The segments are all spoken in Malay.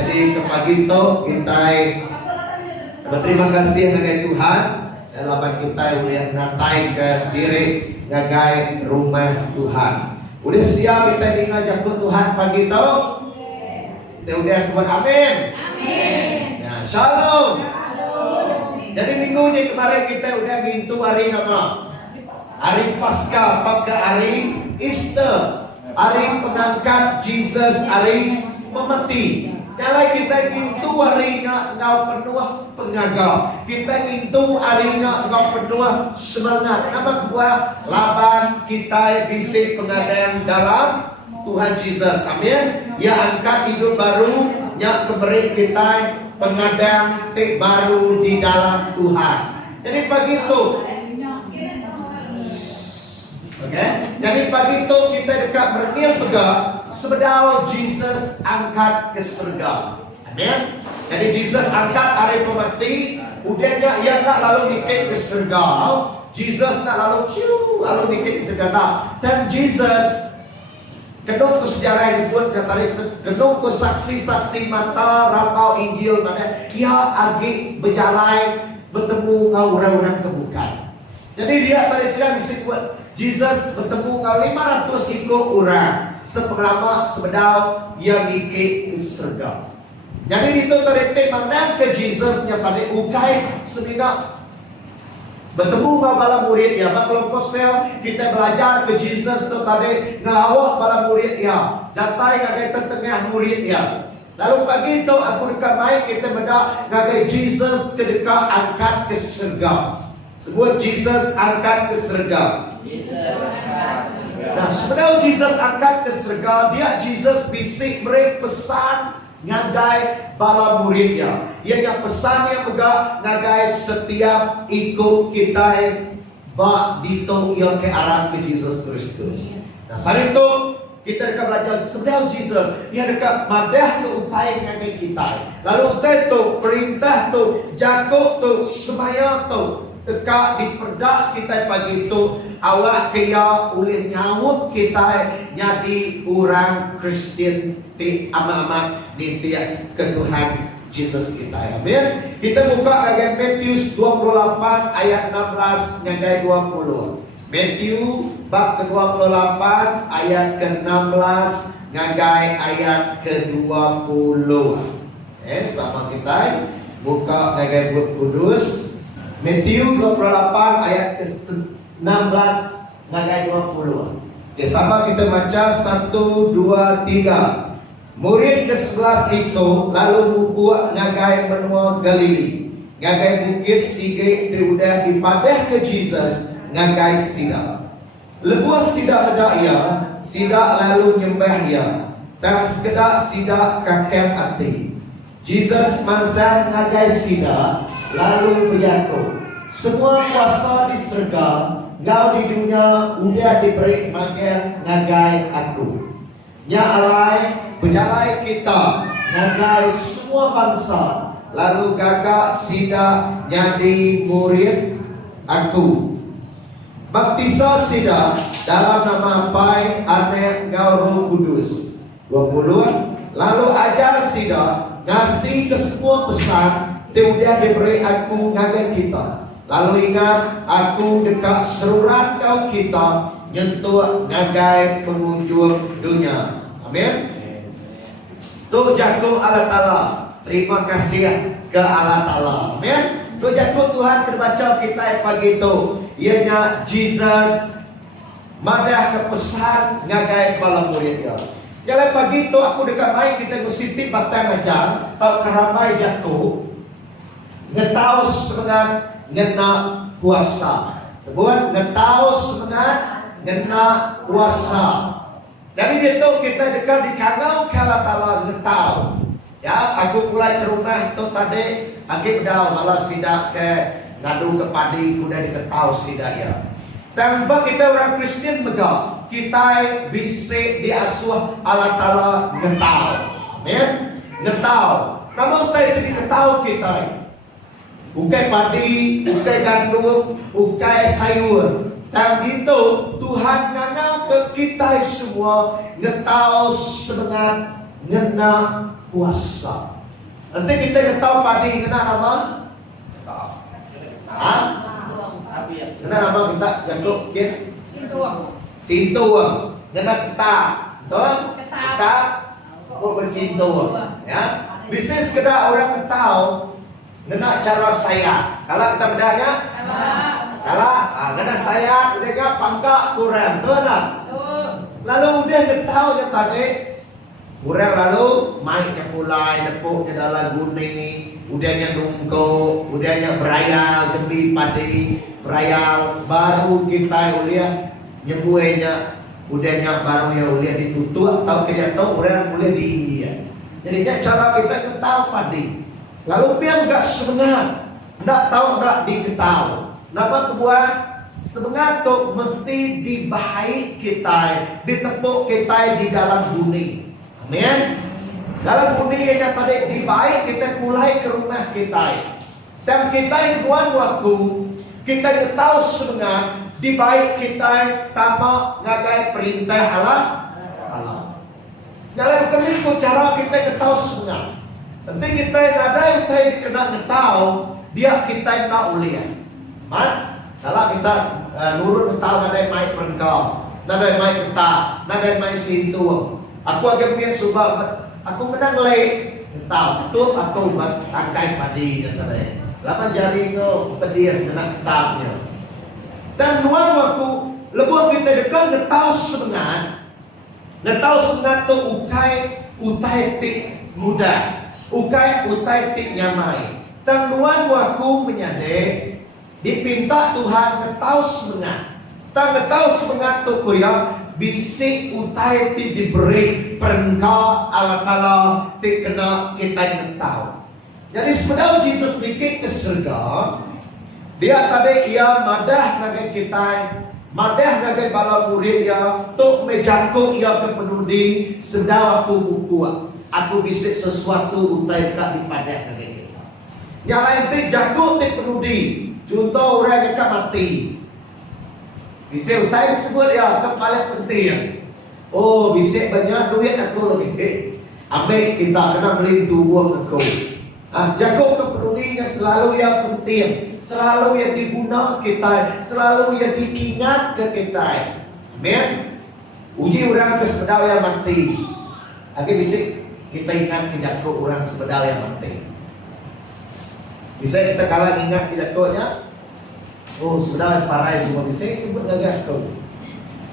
Jadi ke pagi itu kita berterima kasih kepada Tuhan dalam kita yang natai ke diri ngagai rumah Tuhan. Udah siap kita ngajak Tuhan pagi itu? Kita udah sebut amin. Amin. Ya, shalom. Jadi minggunya kemarin kita udah gintu hari nama hari Paskah, apakah hari Easter, hari pengangkat Jesus, hari pemati. Kalau kita gintu hari ngau penuh pengagal, kita gintu hari ngau penuh semangat. Nama gua laban kita bisik pengadaan dalam Tuhan Jesus, amin. Ya angkat hidup baru, ya keberi kita pengadaan baru di dalam Tuhan. Jadi pagi itu, jadi pagi itu kita dekat berniat tegak sebedau Jesus angkat ke surga. Amin. Jadi Jesus angkat hari pemati, udahnya ia nak lalu nikah ke surga. Jesus nak lalu nikah ke surga. Dan Jesus gedung ke sejarah yang dibuat tadi, gedung ke saksi-saksi mata rampau Injil pada ia agi berjalan bertemu ngau orang-orang kebukan. Jadi dia tadi sedang disebut Jesus bertemu ngau 500 ikut orang sepengalaman sebedau yang ikut surga. Jadi itu terdetik mandang ke Jesus yang tadi ukai seminat bertemu ngau bala murid ya, kelompok sel kita belajar ke Jesus tu tadi ngelawak bala murid ya, datai ngagai tengah murid ya. Lalu pagi itu aku dekat main kita bedak ngagai Jesus ke dekat angkat ke surga. Sebut Jesus angkat ke surga. Nah, sebenarnya Jesus angkat ke surga, dia Jesus bisik mereka pesan ngagai bala muridnya. Ianya pesan yang megah ngagai setiap ikut kita bak dito yang ke arah ke Jesus Kristus. Nah, saat itu kita dekat belajar sebenarnya Jesus dia dekat madah ke utai ngagai kita. Lalu utai tu perintah tu jago tu semaya tu dekat diperdak kita pagi itu awak kaya oleh nyawuk kita jadi orang Kristen ti amat-amat di tiap ke Tuhan Jesus kita. Amin. Kita buka ayat Matius 28 ayat 16 sampai 20. Matius bab ke-28 ayat ke-16 sampai ayat ke-20. Sama kita buka ayat Kudus Matius 28 ayat ke-16 sampai 20. Sama kita baca 1, 2, 3. Murid ke-11 itu lalu membuat ngagai benua Galili, ngagai bukit Sige diudah dipadah ke Jesus ngagai sida. Lebuah sida ada ia, sida lalu nyembah ia, dan sekedar sida kakek hati. Jesus mansah ngagai sida lalu berjatuh. Semua kuasa di surga, engkau di dunia udah diberi makan ngagai aku. Nya alai berjalan kita ngagai semua bangsa, lalu gagak sida jadi murid aku. Baptisa sida dalam nama Pai, Anak, Engkau Roh Kudus. 20. Lalu ajar sida ngasih ke semua pesan udah diberi aku ngagai kita. Lalu ingat aku dekat seruran kau kita nyentuh ngagai pengunjung dunia. Amin. Tu jago Allah Ta'ala. Terima kasih ke Allah Ta'ala. Amin. Tu jago Tuhan terbaca kita pagi itu. Ianya Jesus madah ke pesan ngagai kepala muridnya. Jalan pagi itu aku dekat main kita ngusitip batang aja. Tau keramai jatuh. Ngetau semangat ngena kuasa. Sebut ngetau semangat ngena kuasa. Dari itu kita dekat di kangau kala tala ngetau. Ya, aku mulai ke rumah itu tadi agak dah malah sidak ke ngadu ke padi kuda diketau sidak ya. Tanpa kita orang Kristen megah, kita bisa diasuh Allah Ta'ala ngetau. Amin. Ngetau. Namun kita itu diketau kita. Bukai padi, bukai gandum, bukai sayur. Dan itu Tuhan ngangau ke kita semua ngetau semangat ngena kuasa. Nanti kita tahu padi ngena nama? Hah? Ngena nama kita jago kit? Sintuang. Ngena ketak. Betul? Ketak. Oh bersintuang. Ya. Bisa sekedar orang tahu ngena cara saya. Kalau kita bedanya? Kalau ngena saya udah gak pangkak kurang. Betul tak? Lalu udah tahu je tadi kurang, lalu mainnya mulai nepuknya dalam guni, udahnya nunggu, udahnya berayal jembi padi, berayal baru kita uliah nyembuhnya, udahnya baru ya uliah ditutup atau kita tahu orang mulai di India. Jadi cara kita tahu padi. Lalu biar enggak semangat, enggak tahu enggak diketahui. Napa kebuat? Semangat tu mesti dibaik kita, ditepuk kita di dalam bumi. Amin. Dalam bumi yang tadi dibaik, kita mulai ke rumah kita. Dan kita yang buat waktu, kita tahu semangat, dibaik kita tanpa ngagai perintah Allah. Dalam keminggu cara kita tahu semangat. Nanti kita ada kita yang dikenal tahu, dia kita nak ulian. Kalau kita nurut tahu nadai mai perengkau, nadai mai ketak, nadai mai sintu. Aku agak punya subah, aku menang leh. Tahu betul aku tangkai padi katanya. Lama jari itu pedias kena ketaknya. Dan nuan waktu lebuh kita dekat ngetahu semangat, ngetahu semangat tu utai tik muda, utai tik nyamai. Dan nuan waktu menyadari dipinta Tuhan ngetahu semangat. Tak ngetahu semangat tu kuya bisik utai ti diberi perengkau Allah Ta'ala ti kena kita ngetahu. Jadi sebenarnya Yesus bikin ke surga, dia tadi ia madah ngagai kita, madah ngagai bala murid ya, tuk mejangkung ia ke penudi sedang aku buku. Aku bisik sesuatu utai kak dipadah ngagai kita. Yang lain ti jangkung ti penudi. Contoh orang yang akan mati. Bisa utai disebut ya, yang paling penting. Oh, bisa banyak duit aku lagi. Ambil kita kena beli tubuh aku. Jago kepeduliannya selalu yang penting, selalu yang diguna kita, selalu yang diingat ke kita. Amin. Uji orang ke sepedal yang mati. Lagi bisa kita ingat ke jago orang sepedal yang mati. Bisa kita kalah ingat jatuhnya. Oh sudah parai semua bisa ikut gagas kau.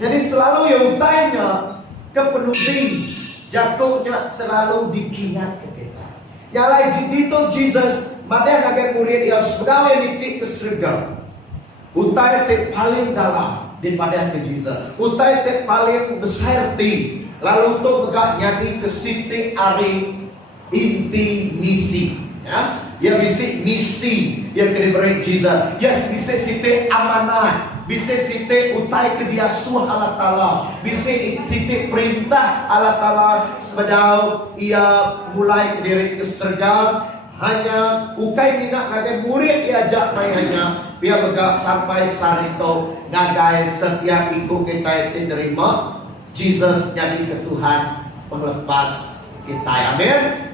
Jadi selalu yang utainya kepenuhi jatuhnya selalu diingat ke kita. Yang lain itu Jesus mana agak murid yang sudah yang dikit ke surga. Utai yang paling dalam daripada ke Jesus. Utai yang paling besar ti. Lalu tu begak nyati ke siti ari inti misi. Ya. Ya bisa misi yang diberi Jesus. Ya bisa siti amanat, bisa siti utai kebiasuh Allah Ta'ala, bisa siti perintah Allah Ta'ala sebedau ia mulai diri ke surga. Hanya ukai minat ngagai murid diajak mai hanya biar begak sampai sarito ngagai setiap ikut kita itu terima Jesus jadi ke Tuhan penglepas kita. Amin.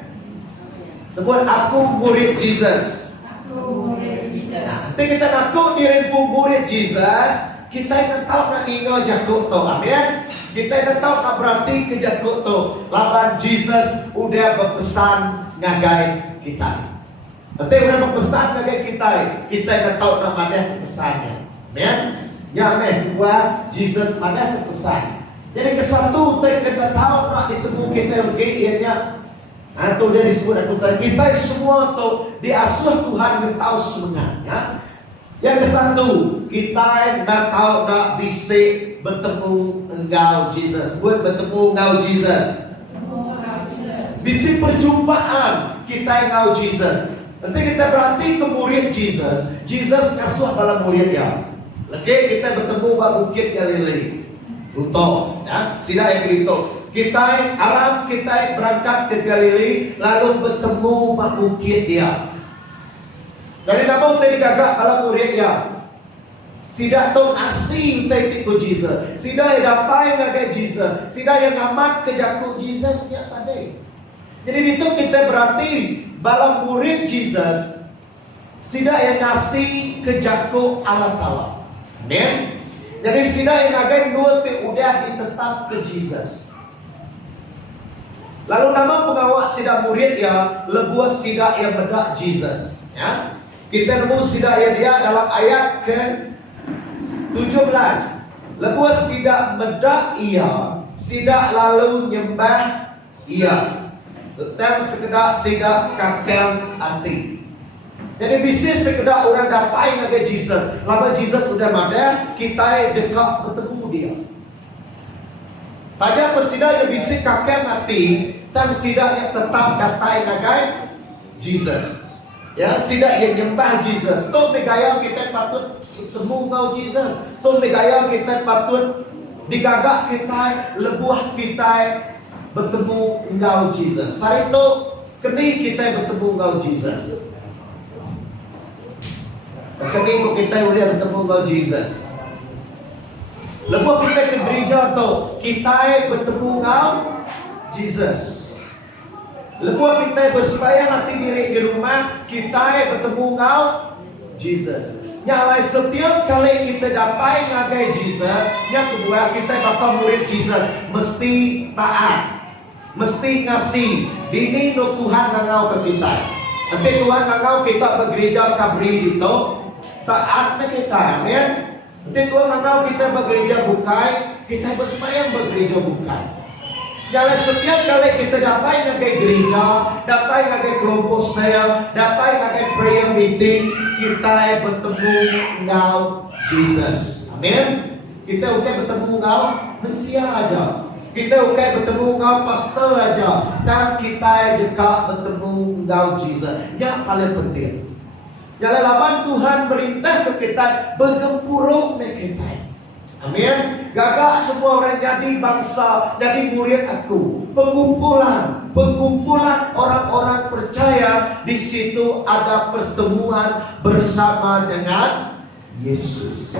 Sebut aku murid Jesus. Aku murid Jesus. Nah, nanti kita ngaku diri murid Jesus, kita yang tahu nak ingat jago tu. Amin. Kita yang tahu nak berarti ke jago tu. Lawan Jesus udah berpesan ngagai kita. Nanti udah berpesan ngagai kita. Kita yang tahu nak madah pesannya. Amin. Ya amin. Buat Jesus madah pesan. Jadi kesatu kita tahu nak ditemu kita lagi ianya. Atau dia disebut aku tadi kita semua tu diasuh Tuhan yang tahu sebenarnya. Yang ke satu kita nak tahu nak bisa bertemu engkau Jesus. Buat bertemu engkau Jesus. Bisa perjumpaan kita engkau Jesus. Nanti kita berarti ke murid Jesus. Jesus kasuh dalam murid dia. Lagi kita bertemu di Bukit Galilei. Untuk ya, sida yang berito. Kita Arab kita berangkat ke Galilei lalu bertemu Pak Bukit dia. Dari nama tadi gagak kalau murid dia. Sida tu asing tadi ku Jesus. Sida yang dapai ngagai Jesus. Sida yang amat ke jaku Jesus nya tadi. Jadi itu kita berarti bala murid Jesus sida yang ngasih kejaku Allah Ta'ala. Amin. Jadi sida yang agen dua udah ditetap ke Jesus. Lalu nama pengawal sida murid ya lebuah sida yang bedak Jesus. Ya, kita nemu sida ya dia dalam ayat ke 17. Lebuah sida bedak ia, sida lalu nyembah ia. Dan sekedar sida kakel hati. Jadi bisnis sekedar orang datang ke Jesus. Lama Jesus udah ada, kita dekat bertemu dia. Tanya pesida yang bisnis kakel hati, dan sida yang tetap datang ke Jesus. Ya, sida yang nyembah Jesus. Tuh megaya kita patut bertemu kau Jesus. Tuh megaya kita patut digagak kita, lebuah kita bertemu engkau Jesus. Saat itu kini kita bertemu engkau Jesus. Kini kita udah bertemu engkau Jesus. Lepas kita ke gereja tu, kita bertemu engkau Jesus. Lepas kita bersembahyang nanti diri di rumah, kita bertemu engkau Jesus. Nyalai setiap kali kita dapat ngagai Jesus, yang kedua kita bakal murid Jesus, mesti taat. Mesti ngasih dini no Tuhan ngangau ke kita. Nanti Tuhan ngangau kita bergereja kabri itu taatnya kita, amin. Nanti Tuhan ngangau kita bergereja bukai, kita bersemayam bergereja bukai. Jadi setiap kali kita datang ke gereja, datang ke kelompok sel, datang ke prayer meeting, kita bertemu engkau Jesus, amin. Kita udah bertemu engkau Mesia aja. Kita bukan bertemu engkau pastor aja, dan kita dekat bertemu engkau Jesus. Yang paling penting. Jalan laban Tuhan perintah ke kita bergempurung dengan kita. Amin. Gagak semua orang jadi bangsa, jadi murid aku. Pengumpulan orang-orang percaya, di situ ada pertemuan bersama dengan Yesus.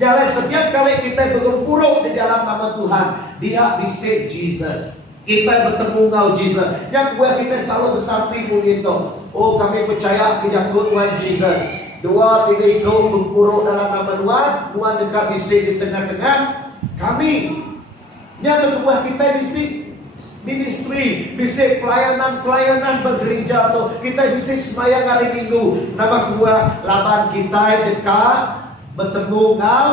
Jadi setiap kali kita bergempurung di dalam nama Tuhan, dia bisa Jesus. Kita bertemu engkau Jesus. Yang buat kita selalu bersamping begitu. Oh, kami percaya kejakut Tuhan Jesus. 2, 3 itu bergempurung dalam nama Tuhan. Tuhan dekat bisa di tengah-tengah kami. Yang kedua kita bisa ministry, bisa pelayanan bergereja atau kita bisa sembahyang hari Minggu. Nama kedua laban kita dekat bertemu engkau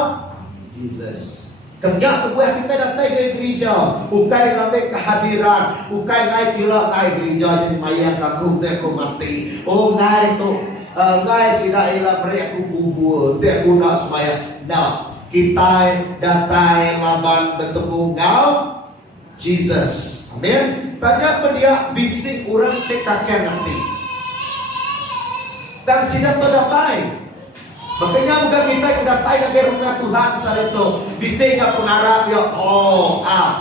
Jesus. Kerja kebuah kita datang ke gereja, bukan ngambil kehadiran, bukan naik gila naik gereja jadi mayat aku aku mati. Oh naik tu, naik sida ilah beri aku kubur, dia guna semaya. Nah, kita datang laban bertemu engkau Jesus. Amin. Tanya dia bisik orang tekakan nanti. Dan sida terdatai. Makanya bukan kita datang ke rumah Tuhan saat itu bisanya pengarap ya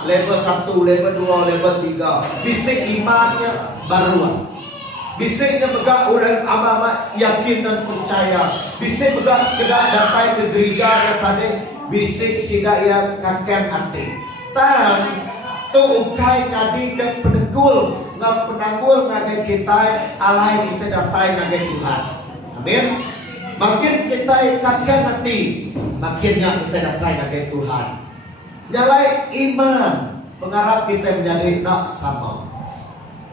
level 1, level 2, level 3. Bisik imannya baru. Bisanya juga orang amat yakin dan percaya. Bisik juga sekedar datang ke gereja dan tadi bisik sida yang kakek hati. Dan tu ukai ngadi ke penegul penanggul ngagai kita alai kita datang ngagai Tuhan. Amin. Makin kita kakek hati, makinnya kita datang ke Tuhan. Nyalai iman, mengharap kita menjadi nak sama.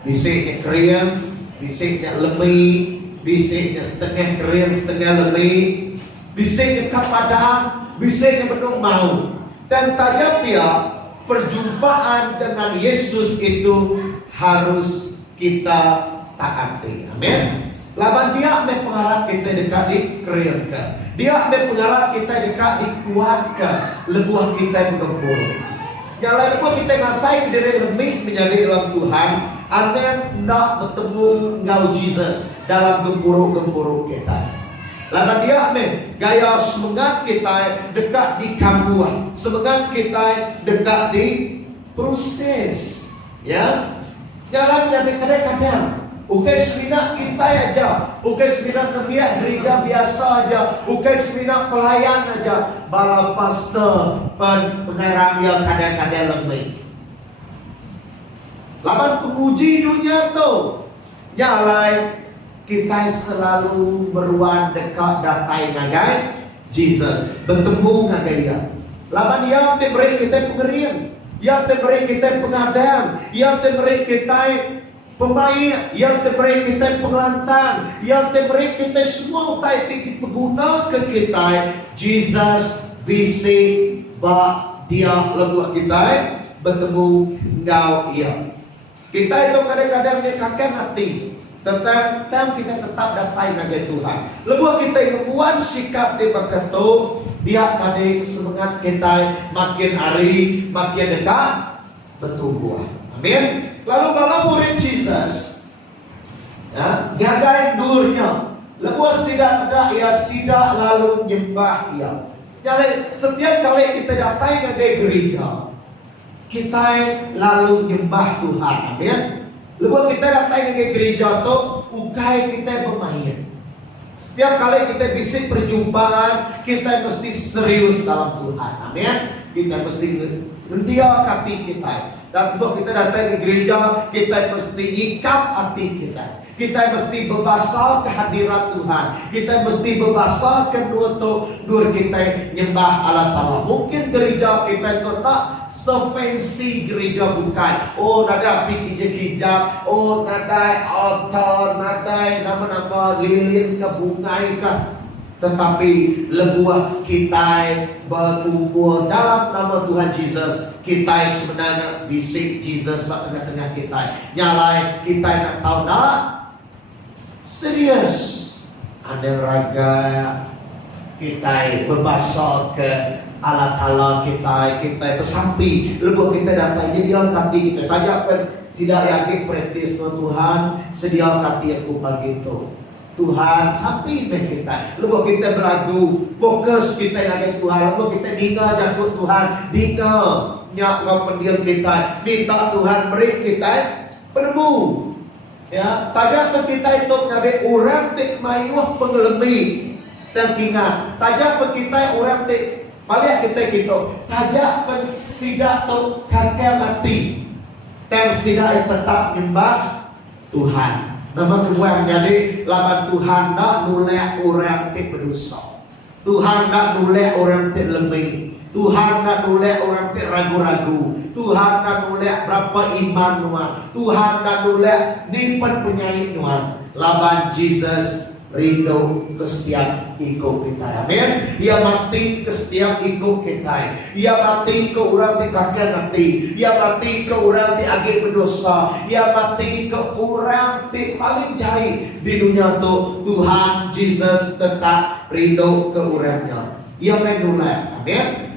Bisiknya kering, bisiknya lemih, bisiknya setengah kering, setengah lemih, bisiknya kepadaan, bisiknya penuh mau. Dan tajam dia, perjumpaan dengan Yesus itu harus kita taati. Amin. Laban dia mengharap kita dekat dikeringkan. Dia mengharap kita dekat dikuatkan. Lebuah kita bergempur. Yang lain lebuah kita ngasai diri lemis menjadi dalam Tuhan. Anda nak bertemu engkau Jesus dalam gempuruk-gempuruk kita. Laban dia gaya semangat kita dekat di kambuan. Semangat kita dekat di proses. Ya, jalan jadi kadang-kadang. Bukan seminar kita aja, bukan seminar tembiak gereja biasa aja, bukan seminar pelayan aja, bala pastor pengarang yang kadang-kadang lemah. Laban penguji dunia tu nyalai kita selalu beruan dekat datai ngagai Jesus, bertemu ngagai dia. Laban yang beri kita pengerian, yang beri kita pengadaan, yang beri kita pemain, yang beri kita pengelantang, yang beri kita semua utai tinggi pengguna ke kita. Jesus bisik ba dia lebuh kita bertemu ngau ia. Kita itu kadang-kadang kakek mati. Tentang kita tetap datai ngagai Tuhan. Lebuh kita ngebuan sikap di bakato, dia tadi semangat kita makin hari makin dekat bertumbuh. Amin. Lalu malam murid Jesus, ya, gagai durnya. Lebuh tidak ada ia tidak lalu nyembah ia. Jadi setiap kali kita datai ngagai gereja, kita lalu nyembah Tuhan. Amin. Lepas kita datang ke gereja tu, ukai kita bermain. Setiap kali kita bisik perjumpaan, kita mesti serius dalam Tuhan. Amin. Kita mesti mendia hati kita. Dan untuk kita datang ke gereja, kita mesti ikap hati kita. Kita mesti berbasal kehadirat Tuhan. Kita mesti berbasal kedua kita nyembah Allah Ta'ala. Mungkin gereja kita itu tak sefancy gereja bukan. Oh, nada hijab, oh, nada altar, nada nama-nama lilin ke bungai ke. Tetapi lebuah kita berkumpul dalam nama Tuhan Jesus. Kita sebenarnya bisik Jesus pada tengah-tengah kita. Nyalai kita nak tahu tak? Serius. Ada raga kita berbasal ke Allah Ta'ala kita bersampi. Lebuh kita datang jadi orang hati kita. Tajak tidak yakin praktis Tuhan. Sedia hati aku bagi itu. Tuhan sampai kita. Lepas kita berlagu, fokus kita yang Tuhan. Lepas kita dengar jakut Tuhan, dengar nyak pendiam kita. Minta Tuhan beri kita penemu. Ya, tajak kita itu kada orang tik mayuh pengelemi terkingat. Tajak kita orang tik balik kita. Tajak pensidak tu kakek mati. Tersidak yang tetap menyembah Tuhan. Nama kedua jadi lawan Tuhan tak nolak orang yang berdosa. Tuhan tak nolak orang yang lemah. Tuhan tak nolak orang yang ragu-ragu. Tuhan tak nolak berapa iman nuan. Tuhan tak nolak nipan penyair nuan. Lawan Jesus rindu ke setiap ikut kita. Amin. Ia mati ke setiap ikut kita. Ia mati ke orang yang kakek mati. Ia mati ke orang yang agak berdosa. Ia mati ke orang yang paling jahil di dunia tu. Tuhan Jesus tetap rindu ke orangnya. Ia menolak. Amin.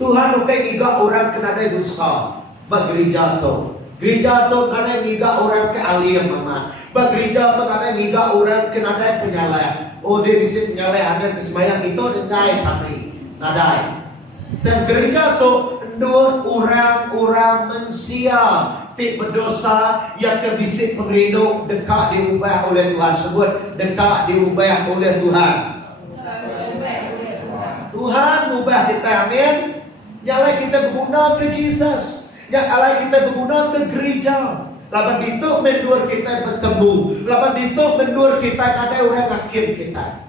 Tuhan bukan juga orang kena ada dosa bergereja tu. Gereja tu kena juga orang ke alim mama. Gereja tu kena juga orang kena ada penyalai. Oh dia bisa penyalai ada kesemayang itu dengai kami. Nadai. Dan gereja tu dua orang manusia tik berdosa yang kebisik pengerindu dekat diubah oleh Tuhan. Sebut dekat diubah oleh Tuhan. Tuhan ubah kita. Amin. Yang kita berguna ke Jesus. Yang Allah kita berguna ke gereja. Lapan itu mendur kita bertemu. Lapan itu mendur kita ada orang hakim kita.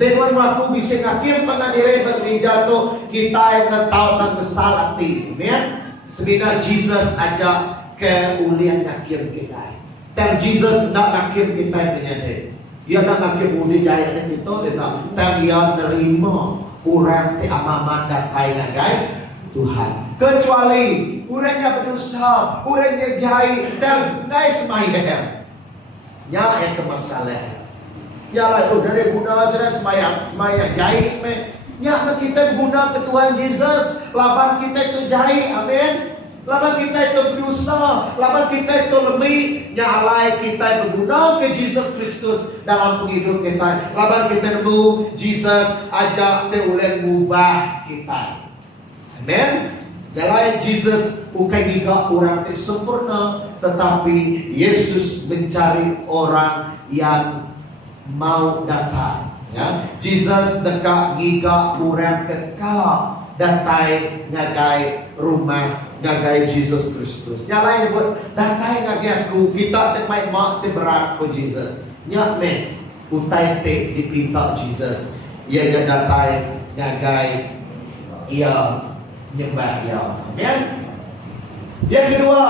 Dengan waktu bisa hakim pengadilan bergereja tu kita yang tahu dan besar hati. Ya? Sebenarnya Jesus ajak ke ulian hakim kita. Dan Jesus nak hakim kita menyadari. Dia nak hakim uli jaya dan itu dia nak. Dan dia nerima orang yang amaman datai ngagai Tuhan. Kecuali orangnya berdosa, orangnya jahil dan ngai semayang. Ya yang kemasalah. Ya lah, dari guna sudah semayang jahil me. Ya kita guna ke Tuhan Yesus, laban kita itu jahil. Amin. Laban kita itu berdosa, laban kita itu lemah. Ya Allah kita berguna ke Yesus Kristus dalam penghidup kita. Laban kita nemu Jesus ajak te ulen mubah kita. Amin. Dalam Jesus bukan juga orang yang sempurna, tetapi Yesus mencari orang yang mau datang. Ya, Jesus dekat giga orang kekal datai ngagai rumah ngagai Jesus Kristus. Nyalain buat datai ngagai aku kita temai mak te berat ko Jesus. Nyak me utai te dipinta Jesus. Ia datai ngagai ia nyembah ia. Amen. Yang kedua,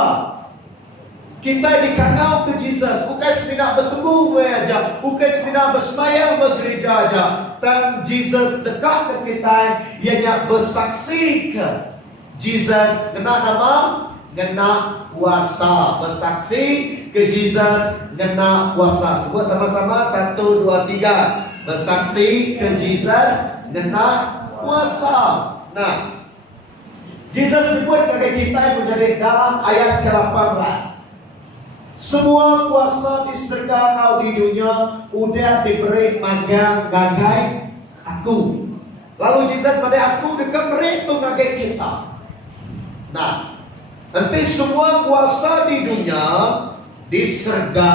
kita dikangau ke Jesus, bukan sekedar bertemu aja, bukan sekedar bersembahyang bergereja aja. Dan Jesus dekat ke kita, ianya bersaksi ke Jesus. Kena nama? Kena kuasa. Bersaksi ke Jesus, kena kuasa. Sebut sama-sama, 1, 2, 3. Bersaksi ke Jesus, kena kuasa. Nah, Jesus sebut kepada kita menjadi dalam ayat ke-18. Semua kuasa diserga kau di dunia udah diberi magang ngagai aku. Lalu Jesus pada aku dekat beri tu ngagai kita. Nah, nanti semua kuasa di dunia diserga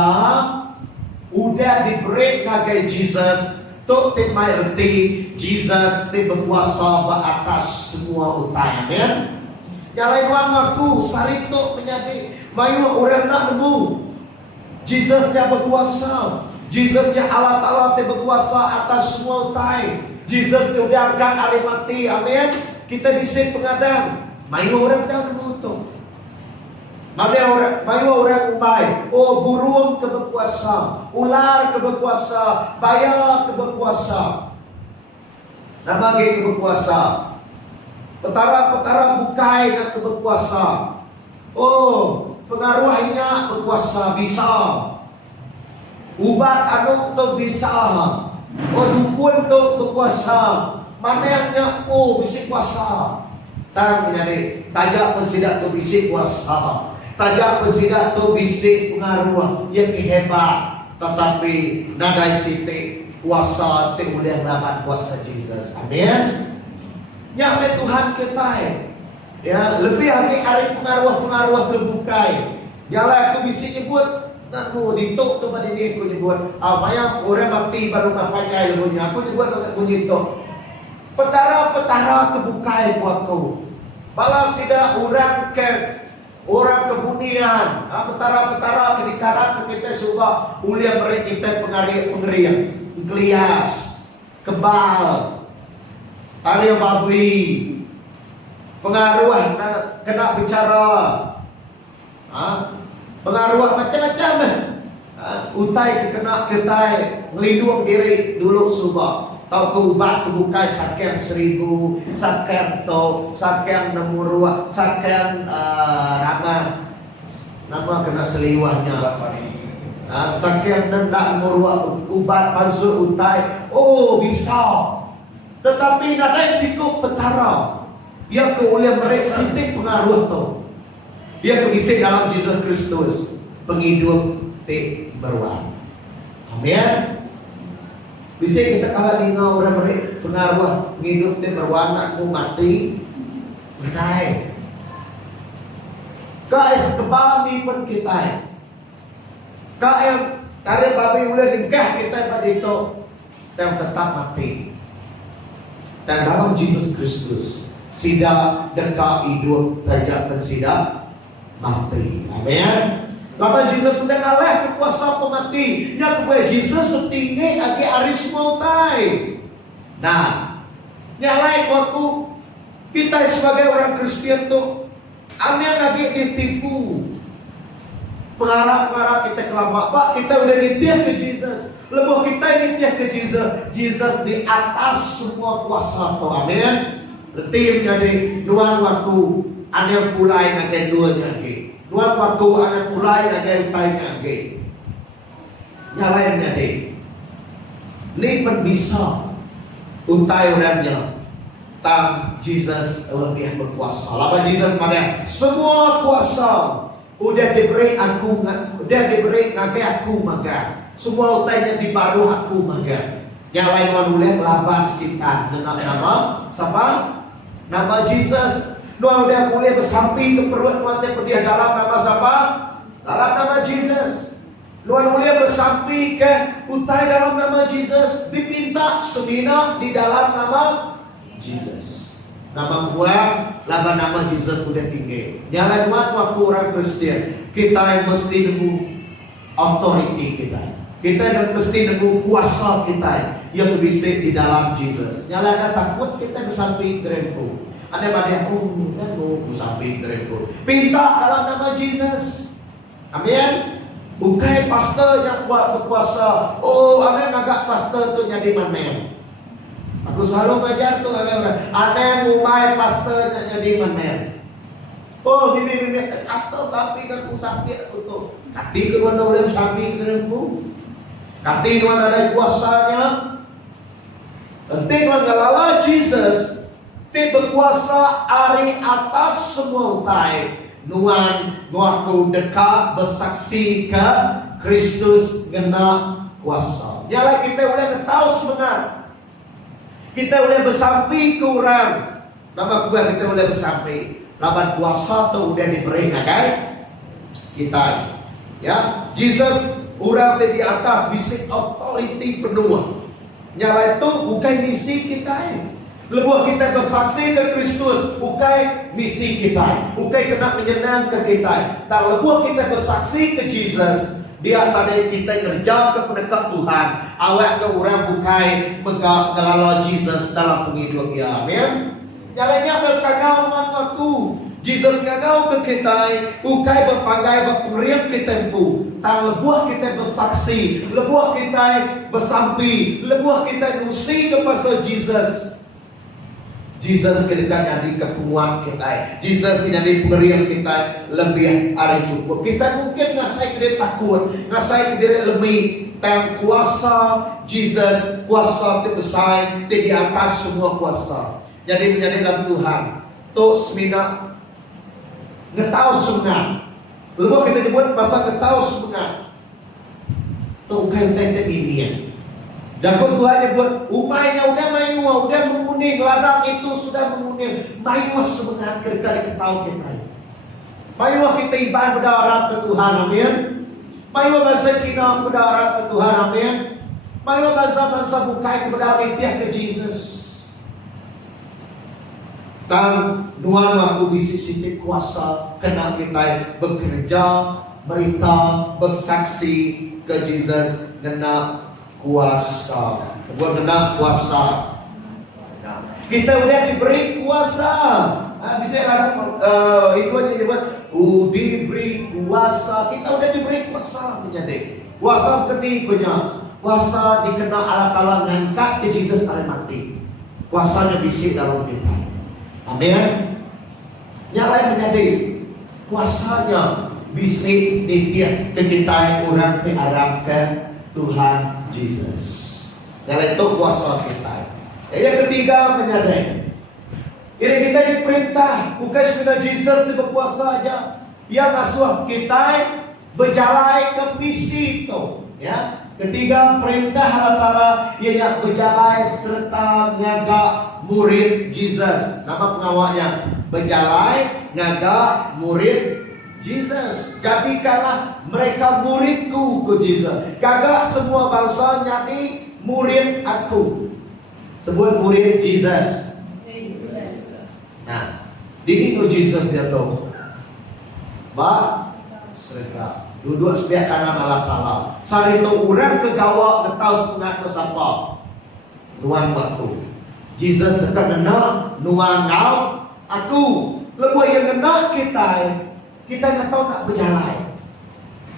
udah diberi ngagai Jesus. Tok temai reti Jesus te berkuasa atas semua utai. Amen. Yang lain waktu sarito menjadi mayu orang nak nemu Jesus yang berkuasa. Jesus yang Allah Ta'ala te berkuasa atas semua utai. Jesus te udah angkat hari mati. Amin. Kita bisa pengadang mayu orang dah nemu tu. Mayu orang umbai. Oh, burung keberkuasa, ular keberkuasa, bayar keberkuasa. Nama ke keberkuasa. Petara-petara bukai nak keberkuasa. Oh, pengaruhnya berkuasa bisa. Ubat anu tu bisa. Oh, dukun tu berkuasa. Mana yang bisa kuasa. Tang menjadi tajak pensidak tu bisa kuasa. Tajak pensidak tu bisa pengaruh yang hebat. Tetapi nadai siti kuasa te boleh lawan kuasa Jesus. Amin. Nyampe Tuhan kita ya lebih hari pengaruh terbukai. Jalan aku bisa nyebut nak mu ditok tu pada ni aku nyebut. Mayang orang mati baru pakai lagunya. Aku nyebut pakai bunyi tu. Petara-petara kebukai buatku. Balas sida orang kebunian. Petara-petara kedikaran kita suka ulia mereka kita pengerian. Gelias, kebal, Arya babi, pengaruh kena bicara, pengaruh macam-macam. Utai kena ketai melindung diri dulu subah. Tahu ke ubat kebukai sakian 1000, sakian to, sakian nomor, sakian nama kena seliwahnya. Sakian nendak nomor ubat masuk utai. Oh bisa. Tetapi ada sikap petara. Ia ke oleh mereka siti pengaruh tu. Ia ke bisa dalam Jesus Kristus penghidup te beruang. Amin. Bisa kita kalau dengar orang mereka pengaruh penghidup te beruang nak mati. Berai. Kais kebami pun kita. Yang karya babi ulah ringkah kita pada itu yang tetap mati. Dan dalam Jesus Kristus sida dekat hidup tajak pensida mati. Amin. Lama Jesus sudah kalah kekuasaan pemati. Yang kepada Jesus setinggi lagi aris mautai. Nah, yang lain waktu kita sebagai orang Kristen tuh aneh lagi ditipu. Pengarap-pengarap kita kelama, Pak kita udah nitiah ke Jesus. Lebuh kita nitiah ke Jesus. Jesus di atas semua kuasa tuh. Amin. Letih menjadi dua waktu ada pulai ngagai dua lagi. Dua waktu ada pulai ngagai utai lagi. Nyalain menjadi. Ini pun bisa utai orangnya. Tam Jesus lebih berkuasa. Lama Jesus pada semua kuasa. Udah diberi aku, udah diberi ngagai aku maka semua utainya dibaru aku maka yang lain manusia melawan sitan dengan nama siapa? Nama Jesus. Doa udah boleh bersamping ke perut mati dia dalam nama siapa? Dalam nama Jesus. Doa boleh bersamping ke utai dalam nama Jesus. Dipinta semina di dalam nama Jesus. Nama buang, laba nama Jesus udah tinggi. Jalan waktu orang Kristen, kita yang mesti nemu authority kita. Kita yang mesti nemu kuasa kita yang bisa di dalam Jesus. Jalan ada takut kita bersamping terempu. Ada banyak dan mau bersamping terempu. Pinta dalam nama Jesus. Amin. Bukan pastor yang kuat berkuasa. Oh, amin agak pastor tu jadi mana? Aku selalu ngajar tuh agak orang. Aneh umai pastor jadi mana? Oh, ini pastor tapi kan aku sakit aku tuh. Kati kedua boleh samping terempu. Kati kedua ada kuasanya. Nanti mengalala Jesus. Ti berkuasa hari atas semua utai. Nuan aku dekat bersaksi ke Kristus gena kuasa. Yalah kita boleh tahu semangat. Kita boleh bersampai ke orang. Nama gua kita boleh bersampai. Laban kuasa tu udah diberi kan? Kita. Ya, Jesus orang di atas bisik authority penuh. Nyala itu bukan misi kita. Lebuh kita bersaksi ke Kristus, bukan misi kita, bukan kena menyenangkan kita. Tak lebuh kita bersaksi ke Jesus, biar tadi kita kerja ke pendekat Tuhan. Awak ke orang bukan mengalala Jesus dalam penghidup dia. Amin. Jalannya berkagau waktu. Jesus ngagau ke kita, bukan berpanggai berpengerian kita pun. Tak lebuh kita bersaksi, lebuh kita bersampi, lebuh kita nusi kepada Jesus. Jesus kita jadi kepunguan kita. Jesus jadi pengerian kita lebih hari cukup. Kita mungkin ngasai kita takut, ngasai kita lemih. Tapi kuasa Jesus, kuasa terbesar di atas semua kuasa. Jadi menjadi dalam Tuhan. Tok semina ngetau semangat. Lalu kita dibuat pasal ngetau semangat. Tok kan tete ini. Jago Tuhan dia buat upayanya udah mayua, udah menguning, ladang itu sudah menguning. Mayua semangat kerja ketahu kita. Mayua kita ibadah berdarah ke Tuhan, amin. Mayua bangsa Cina berdarah ke Tuhan, amin. Mayua bangsa-bangsa bukai berdarah ke Jesus. Dan nuan waktu bisik kuasa kena kita bekerja, berita, bersaksi ke Jesus kena kuasa. Sebuah kena kuasa. Nah, kita udah diberi kuasa. Bisa lagu itu aja dibuat. Ku diberi kuasa. Kita udah diberi kuasa menjadi kuasa ketikanya. Kuasa dikenal Allah Ta'ala ngangkat ke Jesus dari mati. Kuasanya bisa dalam kita. Amin. Nyala menjadi kuasanya bisa ditia ke kita orang diharapkan Tuhan Jesus. Dan itu kuasa kita. Yang ketiga menyadari. Ini kita diperintah bukan sekedar Jesus berkuasa aja. Yang asuh kita berjalan ke misi itu. Ya. Ketiga perintah Allah Ta'ala ialah berjalan serta nyaga murid Jesus. Nama pengawalnya berjalan nyaga murid Jesus. Jadikanlah mereka muridku ke Jesus. Kagak semua bangsa jadi murid aku. Sebut murid Jesus. Nah, ini tu Jesus dia tu. Serta duduk sebelah kanan Allah Ta'ala. Saat itu orang ke gawak ketau semangat ke siapa? Tuhan waktu. Jesus dekat kenal nuan kau aku. Lebuh yang kenal kita tak tahu nak berjalan.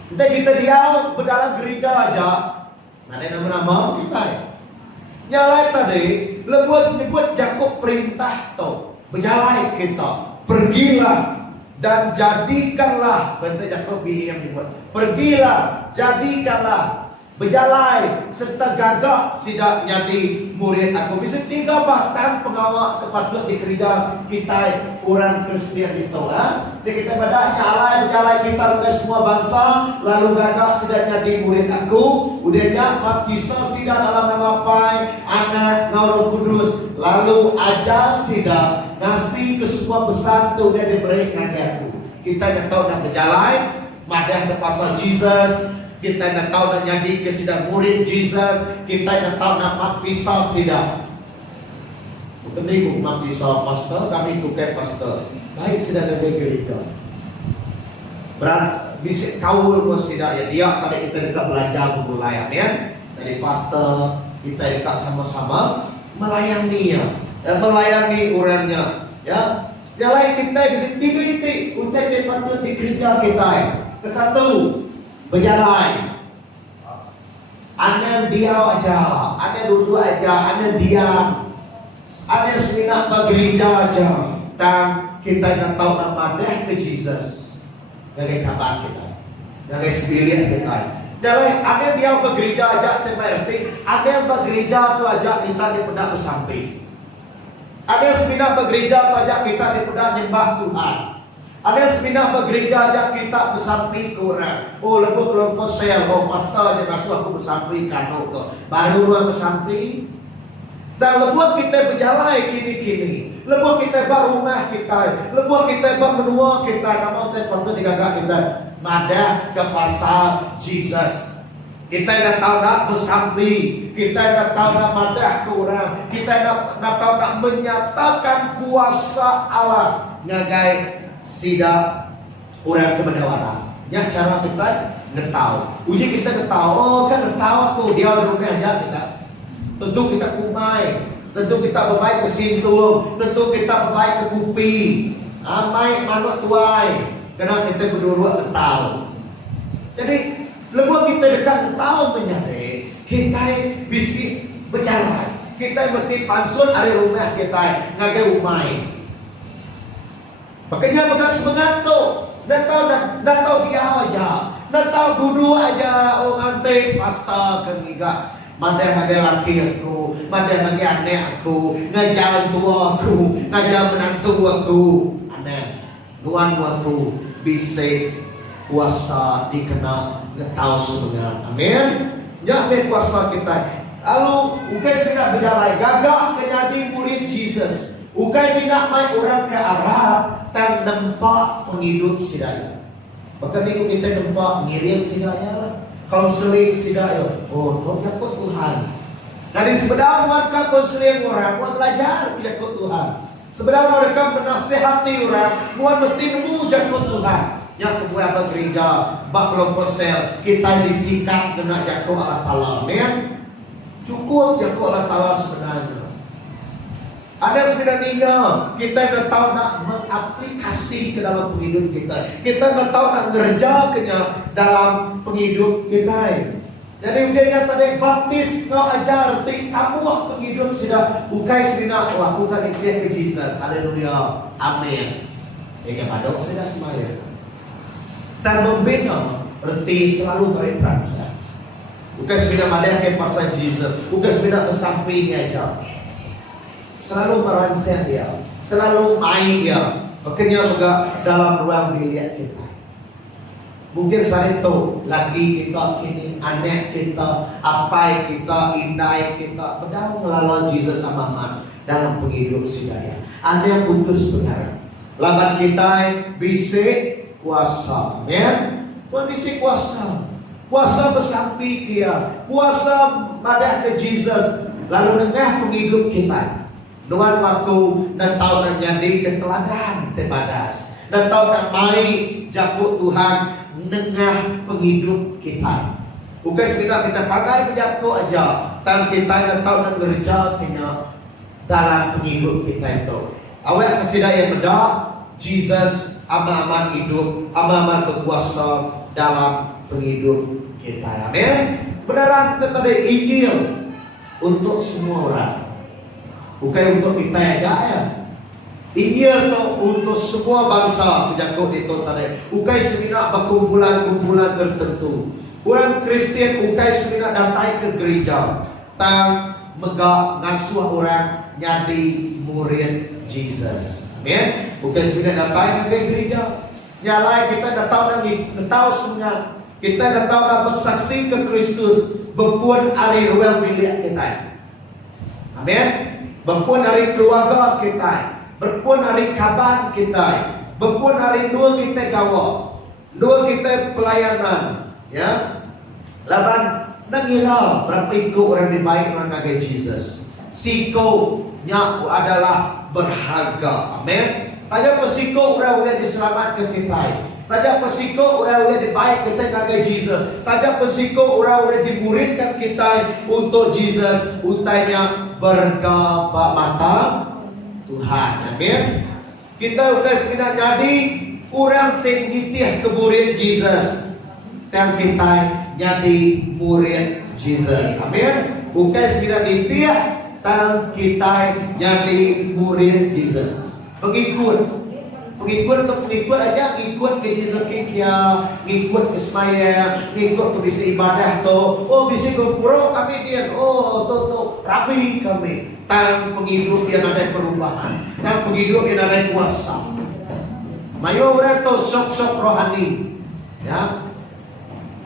Kita diam berdalam gereja aja. Ada nama-nama kita. Nyalai tadi lebuh Jakub perintah tu berjalan kita. Pergilah dan jadikanlah. Bentuk Jakub yang dibuat. Pergilah, jadikanlah, berjalan serta gagak sidak jadi murid aku. Bisa 3 batang pengawal patut di gereja kita orang Kristen itu. Jadi kita pada jalan kita dengan semua bangsa, lalu gagak sidak jadi murid aku. Udahnya baptisan sidak dalam nama Pai, Anak, Roh Kudus. Lalu ajar sidak ngasih ke semua pesan tu udah diberi ngajarku. Kita nak tahu nak berjalan madah ke pasal Jesus. Kita nak tahu nak jadi ke sidang murid Jesus. Kita nak tahu nak baptisal sidang. Kami ku mati sa pastor, kami ku kay pastor. Baik sudah dari gereja. Berat bisik kawul mo sida ya dia pada kita dekat belajar memulai, amin. Dari pastor kita dekat sama-sama melayani ya, melayani orangnya, ya. Jalan kita bisa tiga titik untuk patut di gereja kita. Kesatu berjalan. Anda diam aja, Anda duduk aja, Anda diam. Anda seminat bergereja aja. Dan kita nak tahu nama dah ke Jesus dari kabar kita, dari spirit kita. Jadi ada yang bergereja aja berarti ada yang bergereja tu aja kita dipenda bersampai. Ada yang seminat bergereja tu aja kita dipenda nyembah Tuhan. Ada yang seminat bergereja aja kita bersampai ke orang. Oh lepas kelompok sel, oh pastor je nasuh aku bersampai kanu tu. Baru bersampai. Dan lebuat kita berjalan kini-kini. Lebuat kita berumah kita. Lebuat kita bermenua kita. Namun kita patut digagak kita. Madah ke pasal Jesus. Kita dah tahu nak bersampai. Kita dah tahu nak madah ke orang. Kita dah tahu nak menyatakan kuasa Allah. Ngagai sida orang kepada orang. Yang cara kita ngetau. Uji kita ngetau. Oh kan ngetau aku. Dia ada rumah aja kita. Tentu kita kumai, tentu kita berbaik ke sintung, tentu kita berbaik ke kupi, amai manuk tuai, kerana kita berdua tahu. Jadi lebuat kita dekat tahu menyadari, kita bisi berjalan, kita mesti pansul dari rumah kita ngagai umai. Makanya bukan semangat tu, dah tahu dia aja, dah tahu duduk aja, oh ngantai pasta kemiga. Mana ada laki aku, mana ada anak aku, ngajar tua aku, ngajar menantu aku, anak, nuan aku bisa kuasa dikenal tahu sebenarnya, amin. Ya, kuasa kita. Lalu, ukai sudah berjalan gagak menjadi murid Jesus. Ukai tidak main orang ke Arab dan nampak penghidup sidaya. Bahkan minggu kita nampak ngirim sidaya lah. Konseling sidaya. Oh, kau takut Tuhan. Dari sebenarnya mereka konseling orang, mau belajar takut Tuhan. Sebenarnya mereka menasihati orang, mau mesti nemu takut Tuhan. Yang kedua bergereja, bak kelompok sel, kita disikat dengan jago Allah Ta'ala. Amin. Cukup jago Allah Ta'ala sebenarnya. Ada sebenarnya kita dah tahu nak mengaplikasi ke dalam penghidup kita. Kita dah tahu nak ngerjakannya dalam penghidup kita. Jadi udahnya tadi baptis kau ajar ti kamu penghidup sudah bukai sebenarnya lakukan itu ke Jesus. Haleluya. Amin. Yang pada sudah semaya. Dan membina berarti selalu berperasa. Bukan sebenarnya ada yang pasal Jesus. Bukan sebenarnya bersamping aja. Selalu merangsang dia, selalu main dia. Makanya juga dalam ruang bilik kita. Mungkin saat itu lagi kita kini anak kita, apai kita, indai kita, pedang melalui Jesus amaman dalam penghidup sidaya. Anda yang putus pengarang. Laban kita bisa kuasa, ya? Kondisi kuasa, kuasa bersampi kia, kuasa madah ke Jesus. Lalu nengah penghidup kita. Dengan waktu dan tahu nak jadi keteladan tepadas dan tahu nak mai jakut Tuhan nengah penghidup kita. Bukan sekadar kita pandai berjakut aja, tapi kita dan tahu nak ngerjakannya dalam penghidup kita itu. Awak kesidah yang beda, Jesus aman-aman hidup, aman-aman berkuasa dalam penghidup kita. Amin. Benaran tentang Injil untuk semua orang. Bukan untuk kita aja ya. Ini untuk semua bangsa penjago itu tadi. Bukan seminar berkumpulan-kumpulan tertentu. Orang Kristen bukan seminar datang ke gereja. Tang megak ngasuh orang jadi murid Jesus. Amin. Bukan seminar datang ke gereja. Nyalai kita datang lagi, tahu semangat. Kita datang bersaksi ke Kristus. Berpuan hari ruang bilik kita. Amin. Berpuan hari keluarga kita, berpuan hari kaban kita, berpuan hari dua kita gawa, dua kita pelayanan, ya. Laban nangira berapa ikut orang dibaik orang ngagai Jesus. Sikonya adalah berharga. Amin. Tanya pesiko orang boleh diselamatkan kita. Tanya pesiko orang boleh dibaik kita ngagai Jesus. Tanya pesiko orang boleh dimuridkan kita untuk Jesus. Utanya berga mata Tuhan. Amin. Kita udah sebenarnya jadi orang tenggitiah kemurid Jesus. Dan kita jadi murid Jesus. Amin. Bukan sebenarnya nitiah dan kita jadi murid Jesus. Pengikut aja, ngikut ke Jesus kia, ngikut ke semaya, ngikut ke bisa ibadah tu. Oh bisa kumpul kami dia, oh tu rapi kami. Tan penghidup yang ada perubahan, tan penghidup yang ada kuasa. Mayo orang tu sok rohani, ya.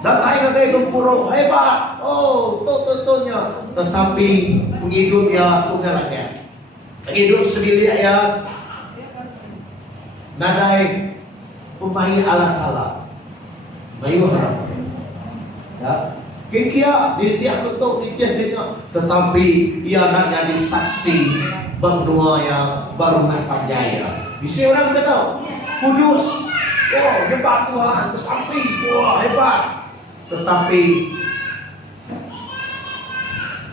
Datang ke kumpul hebat, oh tu-nya. Tetapi penghidup ya tunggal lagi. Penghidup sendiri ya. Nadai pemain Allah Ta'ala mayu harap ya kekia dia ketuk dia tetapi ia nak jadi saksi benua yang baru panjaya bisa orang kata kudus oh hebat Tuhan bersampi wah hebat tetapi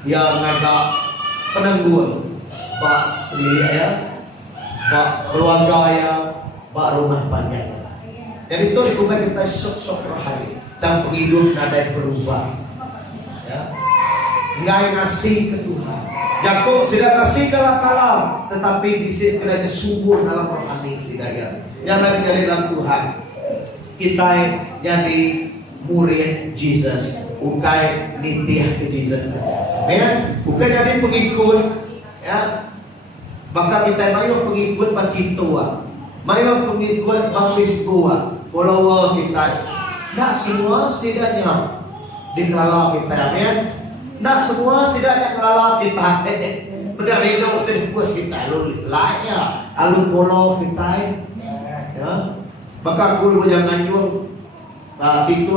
ia ngagak penangguan bak sendiri ya bak keluarga ya bak rumah panjang. Jadi itu dikumpulkan kita sok rohani dan penghidup nadai berubah. Ya, ngai ngasih ke Tuhan. Yakub sudah kasih ke Allah Ta'ala, tetapi bisa sekiranya subur dalam rohani sidaya. Yang lagi dari dalam Tuhan, kita jadi murid Jesus, bukan nitiah ke Jesus. Amen. Bukan jadi pengikut. Ya, maka kita mayu pengikut bagi tua. Mayo pengikut bangkis buat follower kita. Nak semua setidaknya dikala kita, amin. Nak semua setidaknya kelala kita. Benda reda untuk puas kita, lalu lainnya, lalu follow kita. Ya, maka kul jangan jual itu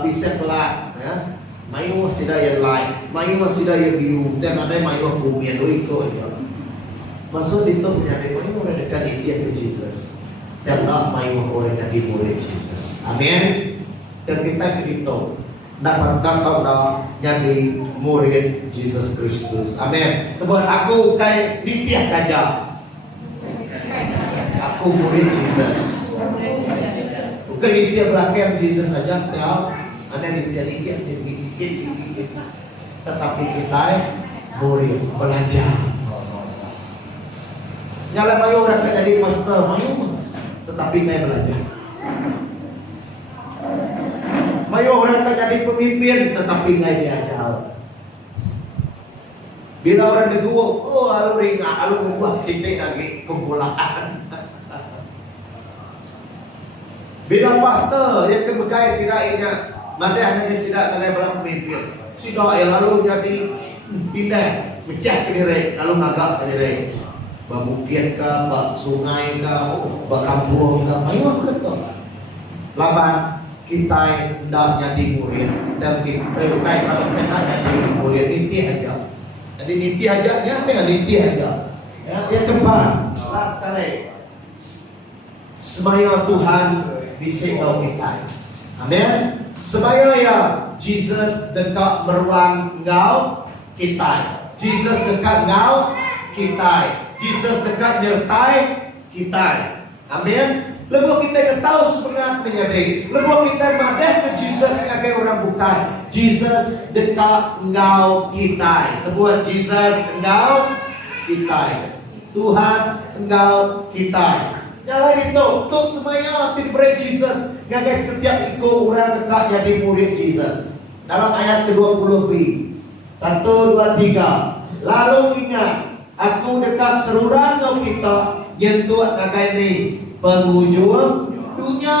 bisa kelak. Ya, mayo setidaknya lain, mayo setidaknya biu, dan ada mayo bumi yang itu. Maksud itu menjadi mayu orang dekat dia ke Jesus. Dan tak mayu orang jadi murid Jesus. Amin. Dan kita begitu dapat tahu dah jadi murid Jesus Kristus. Amin. Sebab aku kayak nitiah saja. Aku murid Jesus. Bukan nitiah belakang Jesus saja. Tahu? Ada nitiah dikit. Tetapi kita murid belajar. Nyala mayu orang tak jadi master mayu, tetapi saya belajar. Mayu orang tak jadi pemimpin, tetapi saya diajar. Bila orang diguak, oh alu ringan, alu membuat sitik lagi kumpulan. Bila pastor yang kebekai sidaknya, mana hanya sidak nagai belah pemimpin. Sidak lalu jadi pindah, pecah ke diri, lalu ngagak ke diri. Bukit ke, sungai ke, kampung ke, ayo ke tu. Laban kita dah jadi murid dan kita bukan kalau kita jadi murid niti aja. Jadi niti aja, ni apa yang niti aja? Ya, yang keempat, last kali. Semaya Tuhan bisa tahu kita. Amin. Semaya ya Jesus dekat meruang ngau kita. Jesus dekat ngau kita. Jesus dekat nyertai kita. Amin. Lepas kita tahu semangat menjadi. Lepas kita madah ke Jesus sebagai orang bukan. Jesus dekat engkau kita. Sebuah Jesus engkau kita. Tuhan engkau kita. Yang lain itu, tu semuanya diberi Jesus. Ngagai setiap ikut orang dekat jadi murid Jesus. Dalam ayat ke-20b. 1, 2, 3. Lalu ingat. Aku dekat seruran kau kita yentuak nagai ni penghujung dunia.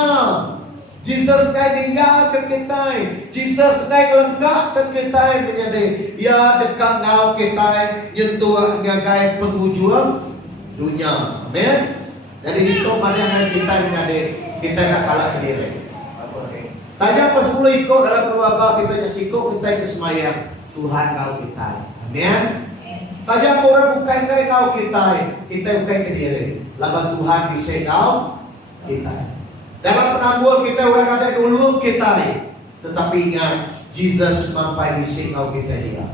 Jesus kai tinggal ke kita. Jesus kai lengkap ke kita menjadi ya dekat kau kita yentuak nagai penghujung dunia. Amin. Jadi itu pada kita menjadi kita nak kalah ke diri. Tanya pas 10 ikut dalam keluarga kita nyesiko kita ke semayang Tuhan kau kita. Amin. Tajam orang bukan kay kau kita bukan ke diri. Laban Tuhan bisa kau kita. Dalam penangguh kita orang ada dulu kita. Tetapi ingat, Jesus mampai bisa kau kita dia.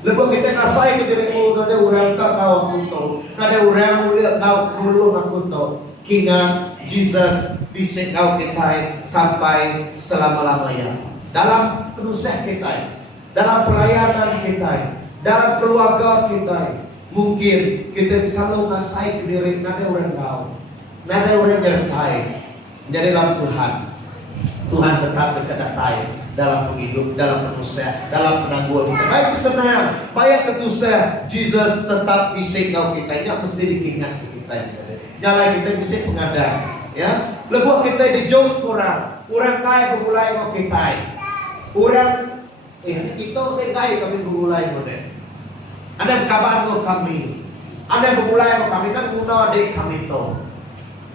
Lepas kita nasai ke dirimu, nada orang kau kunto, nada orang mulia kau dulu kunto. Ingat, Jesus bisa kau kita sampai selama-lamanya. Dalam penulisan kita, dalam perayaan kita, dalam keluarga kita, mungkin kita selalu ngasai ke diri nada orang kau, nada orang nyertai. Jadi dalam Tuhan tetap dekat dalam penghidup, dalam penulisan, dalam penangguhan kita. Baik senang, baik ketusah, Jesus tetap bisa kau kita. Ini mesti diingat kita. Jangan kita bisa pengadaan, ya. Lebuh kita dijauh orang kaya bermulai kau kita. Orang kita udah kaya kami bermulai model. Ada kabar kau kami, ada bermulai kau kami nak guna adik kami tu.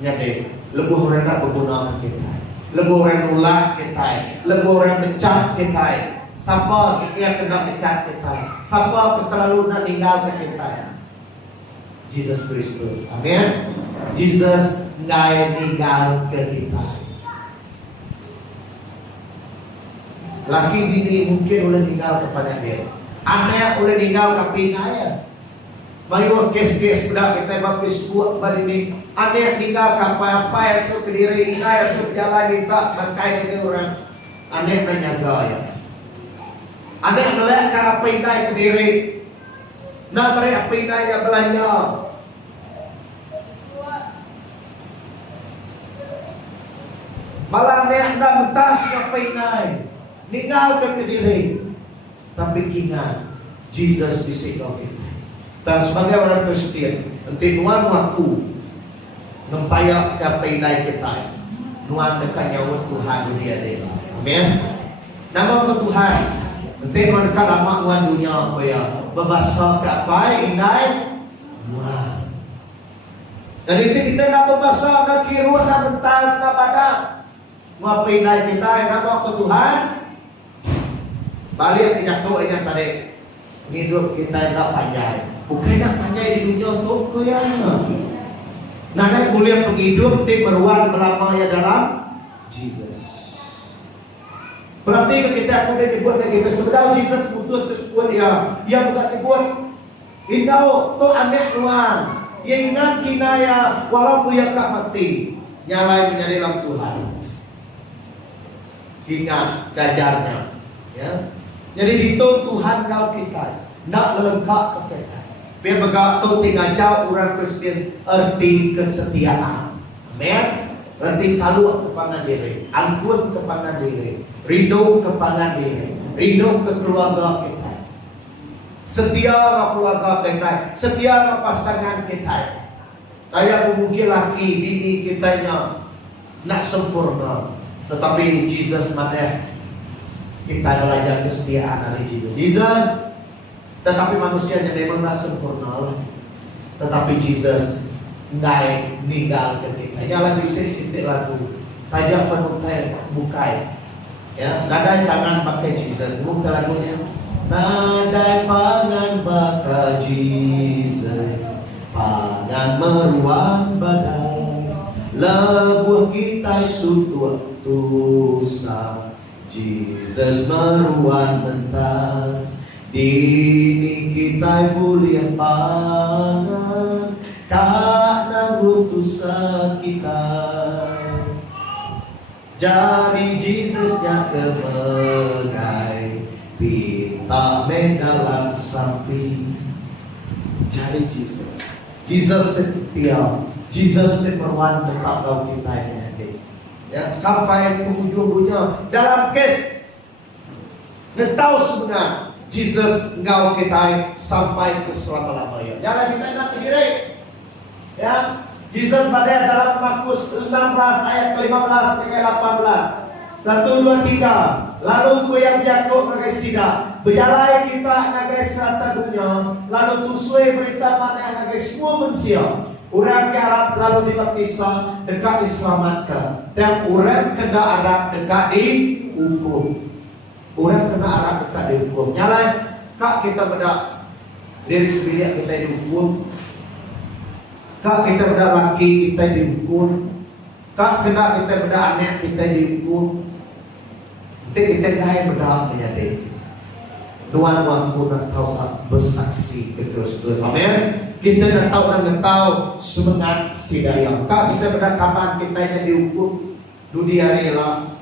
Jadi lebuh orang nak berguna kita, lebuh orang nolak kita, lebuh orang mencat kita. Siapa yang kena mencat kita? Siapa selalu nak tinggalkan kita? Jesus Kristus, amin. Jesus nggak tinggal ke kita. Laki bini mungkin boleh tinggal kepada dia. Anak boleh tinggal ke pinaya. Mayu kes-kes bedak kita bapis buat pada ini. Anak tinggal ke apa yang suka diri inaya suka jalan kita bangkai ke orang. Anak menjaga ya. Anak melihat ke apa inaya ke diri. Nak beri apa inaya belanja. Malah anak anda mentas apa inaya. Tinggal ke diri. Tapi ingat, Jesus bisa kau kita. Dan sebagai orang Kristen, nanti nuan waktu nampayak kapai naik kita, nuan dekat nyawa Tuhan dunia dia. Amin. Nama Tuhan, nanti nuan dekat lama nuan dunia apa ya, berbahasa kapai inai nuan. Dan itu kita nak berbahasa, nak kirun, nak bentas, nak badas, ngapai naik kita, nama Tuhan. Balik ke jatuh ini tadi, hidup kita tidak panjang. Bukan nak panjang di dunia tu koyana. Nada boleh penghidup tim meruan melama ya dalam Jesus. Berarti kita boleh dibuat kita sebenarnya Jesus putus kesepuan dia. Ia bukan dibuat. Indau tu anak tuan. Ia ingat kinaya walaupun ia tak mati. Nyalai menjadi dalam Tuhan. Ingat gajarnya. Ya. Jadi itu Tuhan kau kita nak melengkap kita. Biar begitu tinggal jauh orang Kristen erti kesetiaan. Amin. Berarti kalau kepada diri, angkut kepada diri, rindu kepada diri, rindu ke keluarga kita. Setia ke keluarga kita, setia ke pasangan kita. Kayak mungkin laki bini kita nak sempurna, tetapi Jesus mana? Kita belajar kesetiaan dari Jesus. Tetapi manusianya memanglah sempurna. Tetapi Jesus nggak ninggal ke kita. Nyala bisa sintik lagu. Tajak penutai bukai. Ya, nadai tangan pakai Jesus. Buka lagunya. Nadai pangan pakai Jesus. Pangan meruang badas. Lebuh kita sutuh tusa. Jesus meruan mentas. Dini kita boleh pangan. Tak nanggung dosa kita. Jari Jesusnya kemegai. Pinta dalam samping. Jari Jesus. Jesus setia. Jesus meruan tetap kau kita ini. Ya, sampai penghujung dunia dalam kes tahu sebenarnya Jesus engkau kita sampai ke selama-lamanya. Jangan kita nak diri. Ya, Jesus pada dalam Markus 16 ayat 15 sampai 18. 1, 2, 3. Lalu ku yang jago ngagai sida. Berjalan kita ngagai serata dunia. Lalu tusui berita mana ngagai semua manusia. Orang ke Arab lalu dibaptisa dekat diselamatkan. Dan orang kena Arab dekat dihukum. Orang kena Arab dekat dihukum. Nyalai kak kita bedak Dari sebilik kita dihukum. Kak kita beda laki kita dihukum. Kak kena kita beda anak kita dihukum. Kita gaya beda menjadi. Tuhan waktu nak tahu bersaksi ke Kristus. Amin. Kita nak tahu semangat sidayang. Kak kita beda kapan kita yang dihukum dunia rela.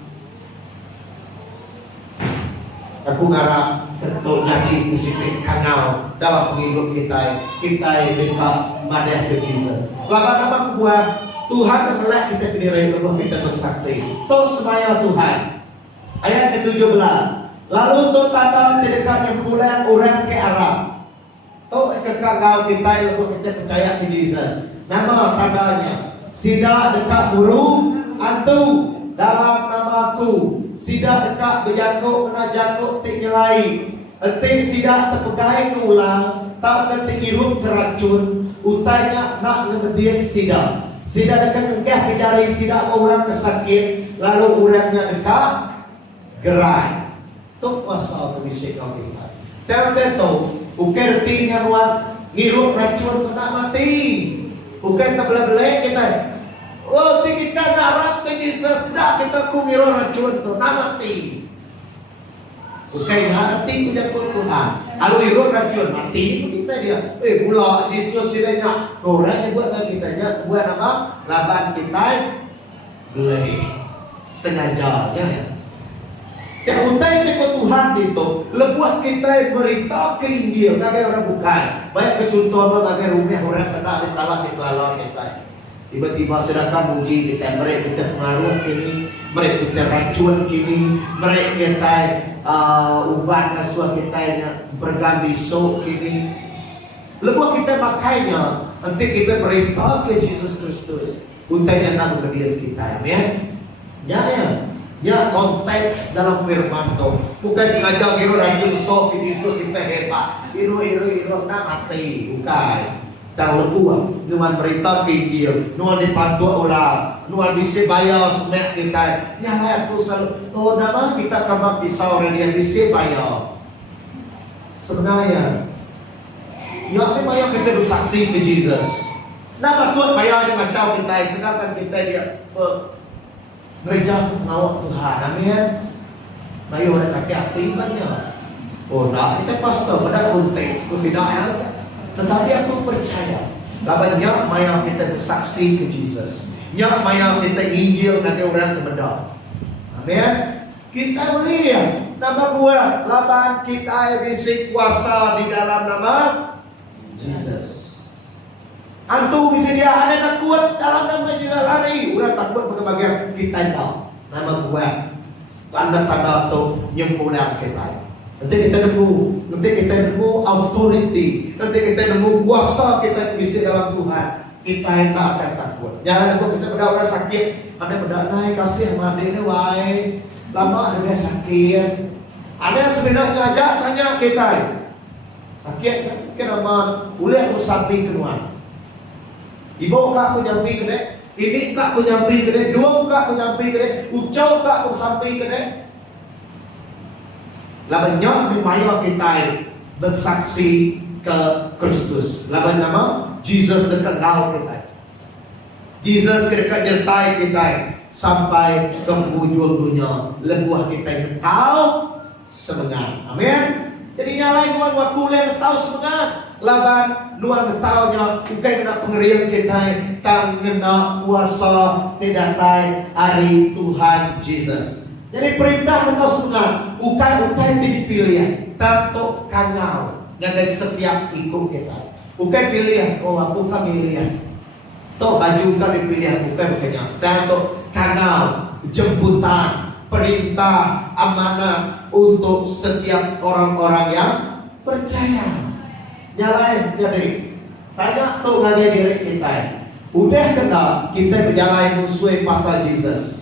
Aku ngarap betul lagi disiplin kanal dalam hidup kita dekat madah ke Jesus. Lama-lama buat Tuhan melak kita kediri lebuh kita bersaksi. So semaya Tuhan. Ayat ke-17. Lalu untuk tanda terdekatnya pulang orang ke Arab. Tuh kekal kita lebuh kita percaya ke Jesus. Nama tandanya. Sida dekat burung antu dalam namaku. Sida dekat berjangkuk kena jangkuk tik nyelai. Enting sida terpegai ke ulang. Tak ketik irup ke racun. Utanya nak ngebedis sida. Sida dekat ngegah ke jari sida orang kesakit. Lalu orangnya dekat gerai. Itu pasal kemisik kau kita. Tengok tu. Bukan tinggal nuan ngirup racun kena mati. Bukan tak boleh kita. Oh, kita ngarap ke Jesus, dah kita kungiro racun tu, nak mati. Bukan hati punya Tuhan. Kalau iro racun mati, kita dia. Pula Jesus sidanya, orang buat kita nya, buat apa? Laban kita boleh sengaja ya. Yang utai ke Tuhan itu, lebuah kita berita ke Injil, kagak orang bukan. Banyak kecontohan bagi rumah orang kena dikalak kita. Tiba-tiba sedangkan muji kita, mereka kita pengaruh kini, mereka kita racun kini, mereka kita ubat nasuah kita yang berganti sok kini. Lepas kita makainya, nanti kita berita ke Yesus Kristus. Untainya nak berdias kita, amin. Ya konteks dalam firman itu. Bukan sengaja kira racun sok kita hebat. Iru nak mati, bukan. Dan lebuah, nuan berita Injil, nuan dipandu orang, nuan bisa bayar semak kita. Nyala aku selalu, oh nama kita kamak kisah orang yang bisa bayar. Sebenarnya, ya apa bayar kita bersaksi ke Jesus. Nama Tuhan bayar dengan macam kita, sedangkan kita dia gereja ngawak Tuhan, amin. Bayu orang kaki hati banyak. Oh, dah kita pastor pada konteks kesidaan. Tetapi aku percaya labannya maya kita bersaksi ke Jesus. Nya maya kita Injil nanti orang kebenar. Amin. Kita lihat nama buat laban kita bisa kuasa di dalam nama Jesus. Antu bisa dia ada takut dalam nama Jesus lari. Orang takut bagian kita tahu. Nama buat tanda-tanda tu yang pulang kita. Nanti kita nemu authority, nanti kita nemu kuasa kita bisa dalam Tuhan. Kita tidak akan takut. Jangan takut kita pada orang sakit, ada pada naik kasih sama dia wai, lama ada dia sakit. Ada yang sebenarnya aja tanya kita, sakit kenapa? Boleh aku sampai keluar. Ibu kak aku nyampi kene, ini kak aku nyampi kene, dua kak aku nyampi kene, ucau kak aku sampai kene. Labannya memaya kita bersaksi ke Kristus. Laban nama Jesus dekat kau kita. Jesus dekat nyertai kita sampai ke ujung dunia. Lebuah kita tahu semangat. Amin. Jadi nyalain nuan waktu yang tahu semangat. Laban nuan tahunya bukan kena pengerian kita, tang kena kuasa tidak hari Tuhan Jesus. Jadi perintah untuk sunat, ukai dipilih, tentu kangal, dan setiap ikut kita. Ukai pilih, oh aku kan pilih. Toh baju kan dipilih, bukan bukannya. Tentu kangal, jemputan, perintah, amanah untuk setiap orang-orang yang percaya. Nyalain, jadi tanya tuh ngagai diri kita. Udah kenal kita berjalan musuh pasal Jesus.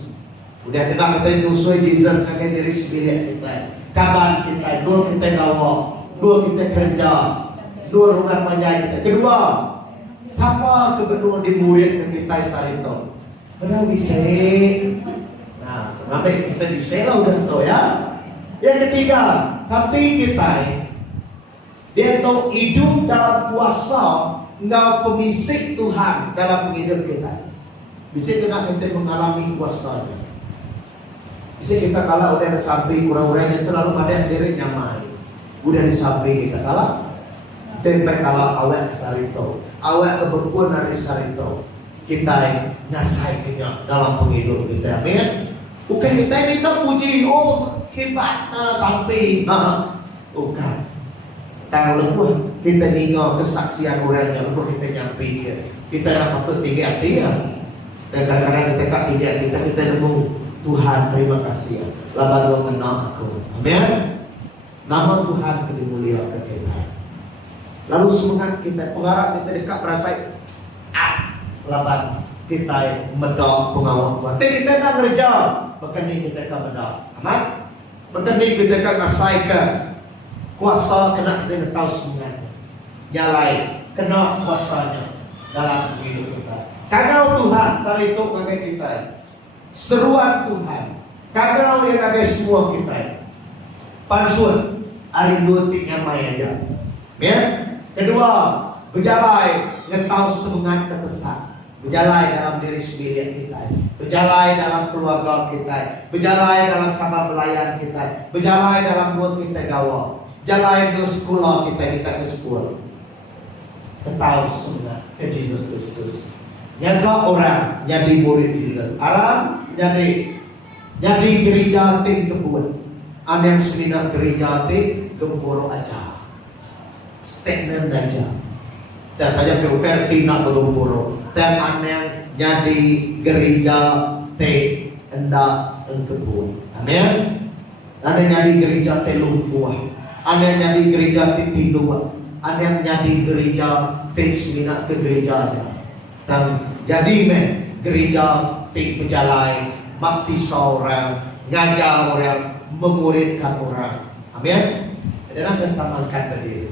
Udah kita musuh Jesus ngagai diri sebilik kita. Kapan kita, dua kita gawa, dua kita kerja, dua rumah panjang kita. Kedua, siapa kebetulan di murid kita sarito. Benar bisa. Nah, sampai kita bisa lah udah tahu ya. Yang ketiga, hati kita Dia tahu hidup dalam kuasa ngau pemisik Tuhan dalam hidup kita. Bisa kena kita mengalami kuasanya. Bisa kita kalah udah sampai kurang-kurangnya terlalu ada diri nyamai. Udah disampai kita kalah. Tempe kalah awak sarito. Awak kebekuan dari sarito. Kita ngasai kenya dalam penghidup kita. Amin. Bukan kita minta puji, oh hebat sampai. Bukan. Tang lepuh kita dengar kesaksian orangnya, lepuh kita nyampe dia. Kita nak patut tinggi hati ya. Dan kadang-kadang kita kat tinggi hati kita nemu Tuhan terima kasih ya. Laban lo kenal aku. Amin. Nama Tuhan dimuliakan kita. Lalu semangat kita, pengharap kita dekat berasa laban kita medok pengawal Tuhan. Tapi kita nak kerja, bahkan ni kita akan medok. Amin. Bahkan ni kita akan ngasaikan. Kuasa kena kita tahu semuanya. Nyalai kena kuasanya dalam hidup kita. Kagau Tuhan sarito ngagai kita. Seruan Tuhan. Kagau yang ngagai semua kita. Pansun hari dua tiga Mei aja. Ya. Kedua, berjalai ngetahu semangat ketesan. Berjalai dalam diri sendiri kita. Berjalai dalam keluarga kita. Berjalai dalam kamar pelayan kita. Berjalai dalam buat kita gawa. Jalan ke sekolah kita ke sekolah. Ketahui semua ke Yesus Kristus. Nyata orang jadi murid Yesus. Arab jadi gereja tim kebun. Ada yang semina gereja tim gemporo aja. Stagnan aja. Dan tanya PUPR tidak gemporo. Dan ada yang jadi gereja tim hendak kebun. Amin. Ada yang jadi gereja tim lumpuh. Ada yang jadi gereja tidur, ada yang jadi gereja semina ke gereja aja. Dan jadi gereja berjalan, baptis orang, ngajar orang, memuridkan orang. Amin. Dan kesamankan berdiri.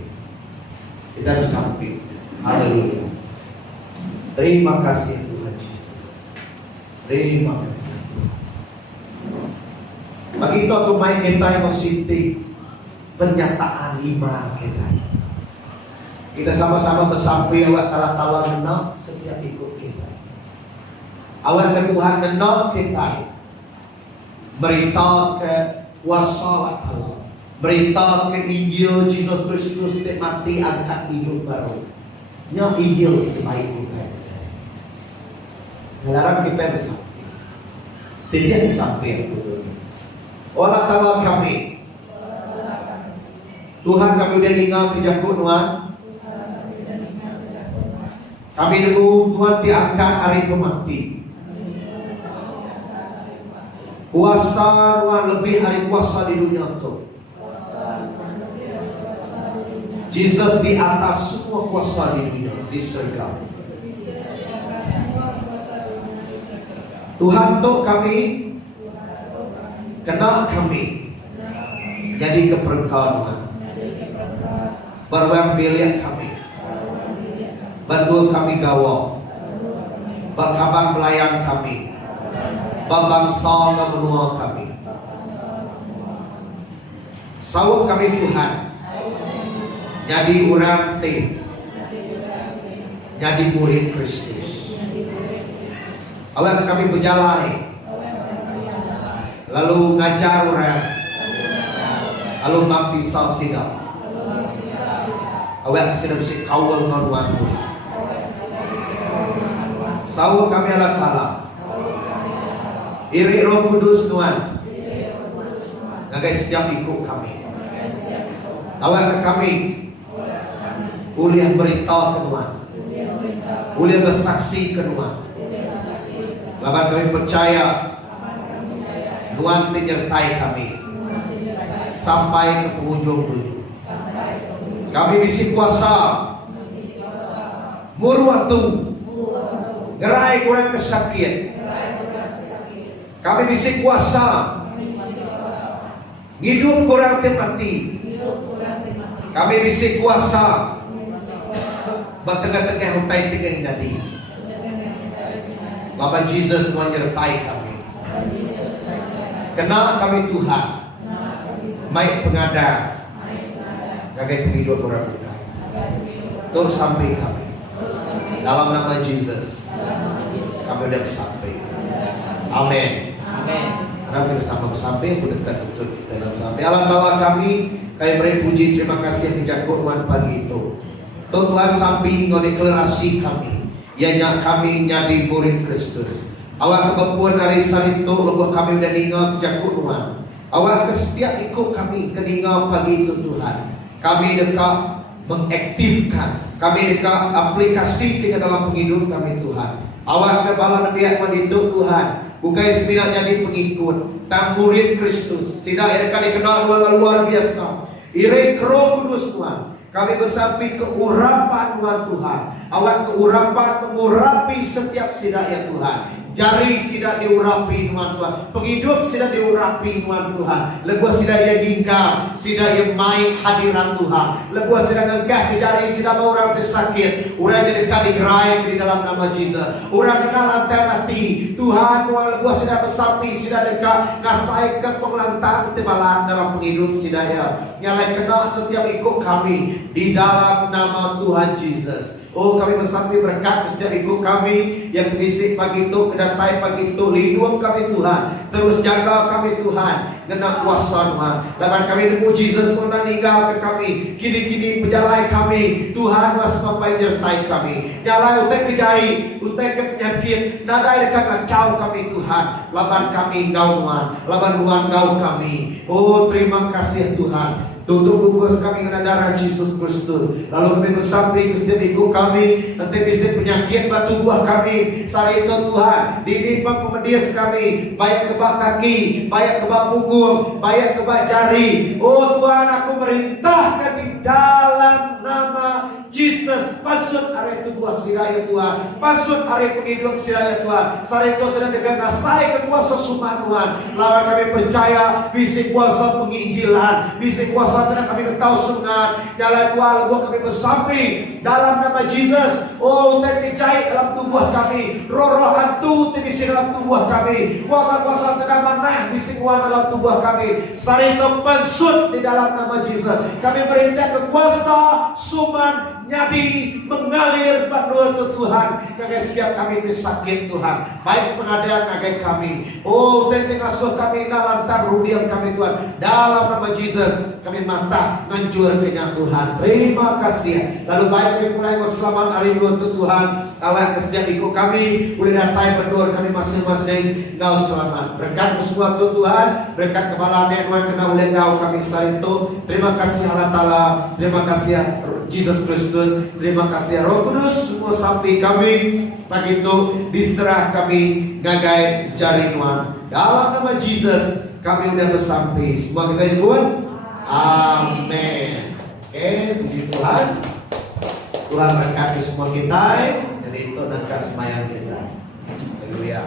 Kita harus sampai. Haleluya. Terima kasih Tuhan Yesus. Terima kasih. Bagi itu aku main kita yang positif. Pernyataan iman kita. Kita sama-sama bersampai awak kalah menang setiap ikut kita. Awak ke Tuhan menang kita. Berita ke kuasa Allah. Berita ke Injil Yesus Kristus yang mati angkat hidup baru. Nya Injil itu baik kita. Dalam kita bersampai. Tidak disampai. Allah Ta'ala kami. Tuhan kami udah tinggal ke Jakut Tuhan. Kami nunggu Tuhan diangkat hari pemati. Kuasa Tuhan lebih hari kuasa di dunia itu. Yesus di atas semua kuasa di dunia, di surga. Tuhan untuk kami, kenal kami, jadi keberkahan Tuhan. Berwang bilik kami, bantu kami gawa, berkabar pelayan kami, berbangsa dan benua kami. Sawut kami Tuhan, jadi orang tim, jadi murid Kristus. Awak kami berjalan, lalu ngajar orang, lalu baptis sidang. Awak sudah bisa kawal dengan Tuhan. Sawut kami Allah Ta'ala. Iri Roh Kudus Tuhan. Nagai setiap ikut kami. Awak kami boleh berita ke Tuhan. Boleh bersaksi ke Tuhan. Laban kami percaya Tuhan menyertai kami sampai ke penghujung dunia. Kami bisa kuasa mur waktu gerai kurang kesakit. Kami bisa kuasa hidup kurang mati. Kami bisa kuasa bertengah-tengah hutai tinggal jadi. Laban Yesus menyertai kami. Kenal kami Tuhan. Baik pengadaan. ngagai penghidup orang kita. Terus sampai kami. Dalam nama Jesus. Kami udah sampai. Amin. Karena kita sama sampai, pun dekat betul kita dalam sampai. Allah Ta'ala kami beri puji, terima kasih yang Tuhan pagi itu. Tuhan sampai ngedeklarasi kami, ianya kami nyadi murid Kristus. Awak kebepuan dari salito, lebuh kami udah ningal kejaku Tuhan. Awak kesetiap ikut kami keningal pagi itu Tuhan. Kami dekat mengaktifkan, kami dekat aplikasi ke dalam penghidup kami Tuhan. Awak kepala nabiak itu Tuhan. Bukai seminak jadi pengikut, tak murid Kristus. Sidak yang dikenal luar biasa. Ire Roh Kudus Tuhan. Kami bersampai keurapan Tuhan. Awak keurapan mengurapi setiap sidak ya Tuhan. Jari sidak diurapi Tuhan. Penghidup sidak diurapi Tuhan. Lebuah sidak yang gingkar, sidak yang main hadiran Tuhan. Lebuah sidak ngegah ke jari, sidak mau orang pesakit. Orang yang dekat digerai di dalam nama Jesus. Orang kenal lantai mati. Tuhan lebuah sidak bersampai, sidak dekat ngasai ke pengelantang tebalan dalam penghidup sidak ya. Yang lain kenal setiap ikut kami di dalam nama Tuhan Jesus. Oh kami bersampai berkat setiap ikut kami yang berisik pagi itu, kedatai pagi itu, lindung kami Tuhan, terus jaga kami Tuhan, kena kuasa Tuhan. Lawan kami nemu Jesus pernah tinggal ke kami, kini berjalan kami Tuhan was sampai nyertai kami. Jalan utek kejai, utek ke penyakit, nadai dekat kacau kami Tuhan. Lawan kami engkau Tuhan, lawan Tuhan engkau kami. Oh terima kasih Tuhan. Tutup bungkus kami dengan darah Yesus Kristus. Lalu kami bersampai setiap ikut kami. Nanti bisa penyakit batu buah kami. Sari itu Tuhan. Dinipan pemedias kami. Bayak kebak kaki. Bayak kebak punggung. Bayak kebak jari. Oh Tuhan aku merintahkan di dalam nama Jesus. Pasut hari itu buah siraya Tuhan. Pasut hari penghidup siraya Tuhan. Sari itu sedang dengan nasai kekuasa sumat Tuhan. Lawan kami percaya. Bisa kuasa penginjilan. Bisa kuasa karena kami ketahui sungai jalan Tuhan lebuah kami bersampai dalam nama Jesus. Oh terkejai dalam tubuh kami, roh-roh hantu tebisi dalam tubuh kami, kuasa-kuasa tidak mana bisi dalam tubuh kami. Sari tempensut di dalam nama Jesus. Kami perintah kekuasa suman nyadi mengalir bantuan ke Tuhan. Kagai setiap kami disakit Tuhan. Baik pengadaan kagai kami. Oh tentang asuh kami nalantar rudian kami Tuhan. Dalam nama Jesus kami mantap ngancur kenyang Tuhan. Terima kasih. Lalu baik kami mulai selamat hari dua Tuhan. Awak kesediaan ikut kami. Boleh datai berdoa kami masing-masing. Engkau selamat. Berkat semua Tuhan. Berkat kepala Tuhan kena oleh engkau kami sarinto. Terima kasih Allah Ta'ala. Terima kasih Jesus Kristus, terima kasih Roh Kudus, semua sampai kami pagi itu diserah kami gagai jari Tuhan. Dalam nama Jesus kami udah bersampai. Semua kita nyebut amin. Oke, puji Tuhan. Tuhan berkati semua kita. Jadi itu dan kasih kita. Haleluya.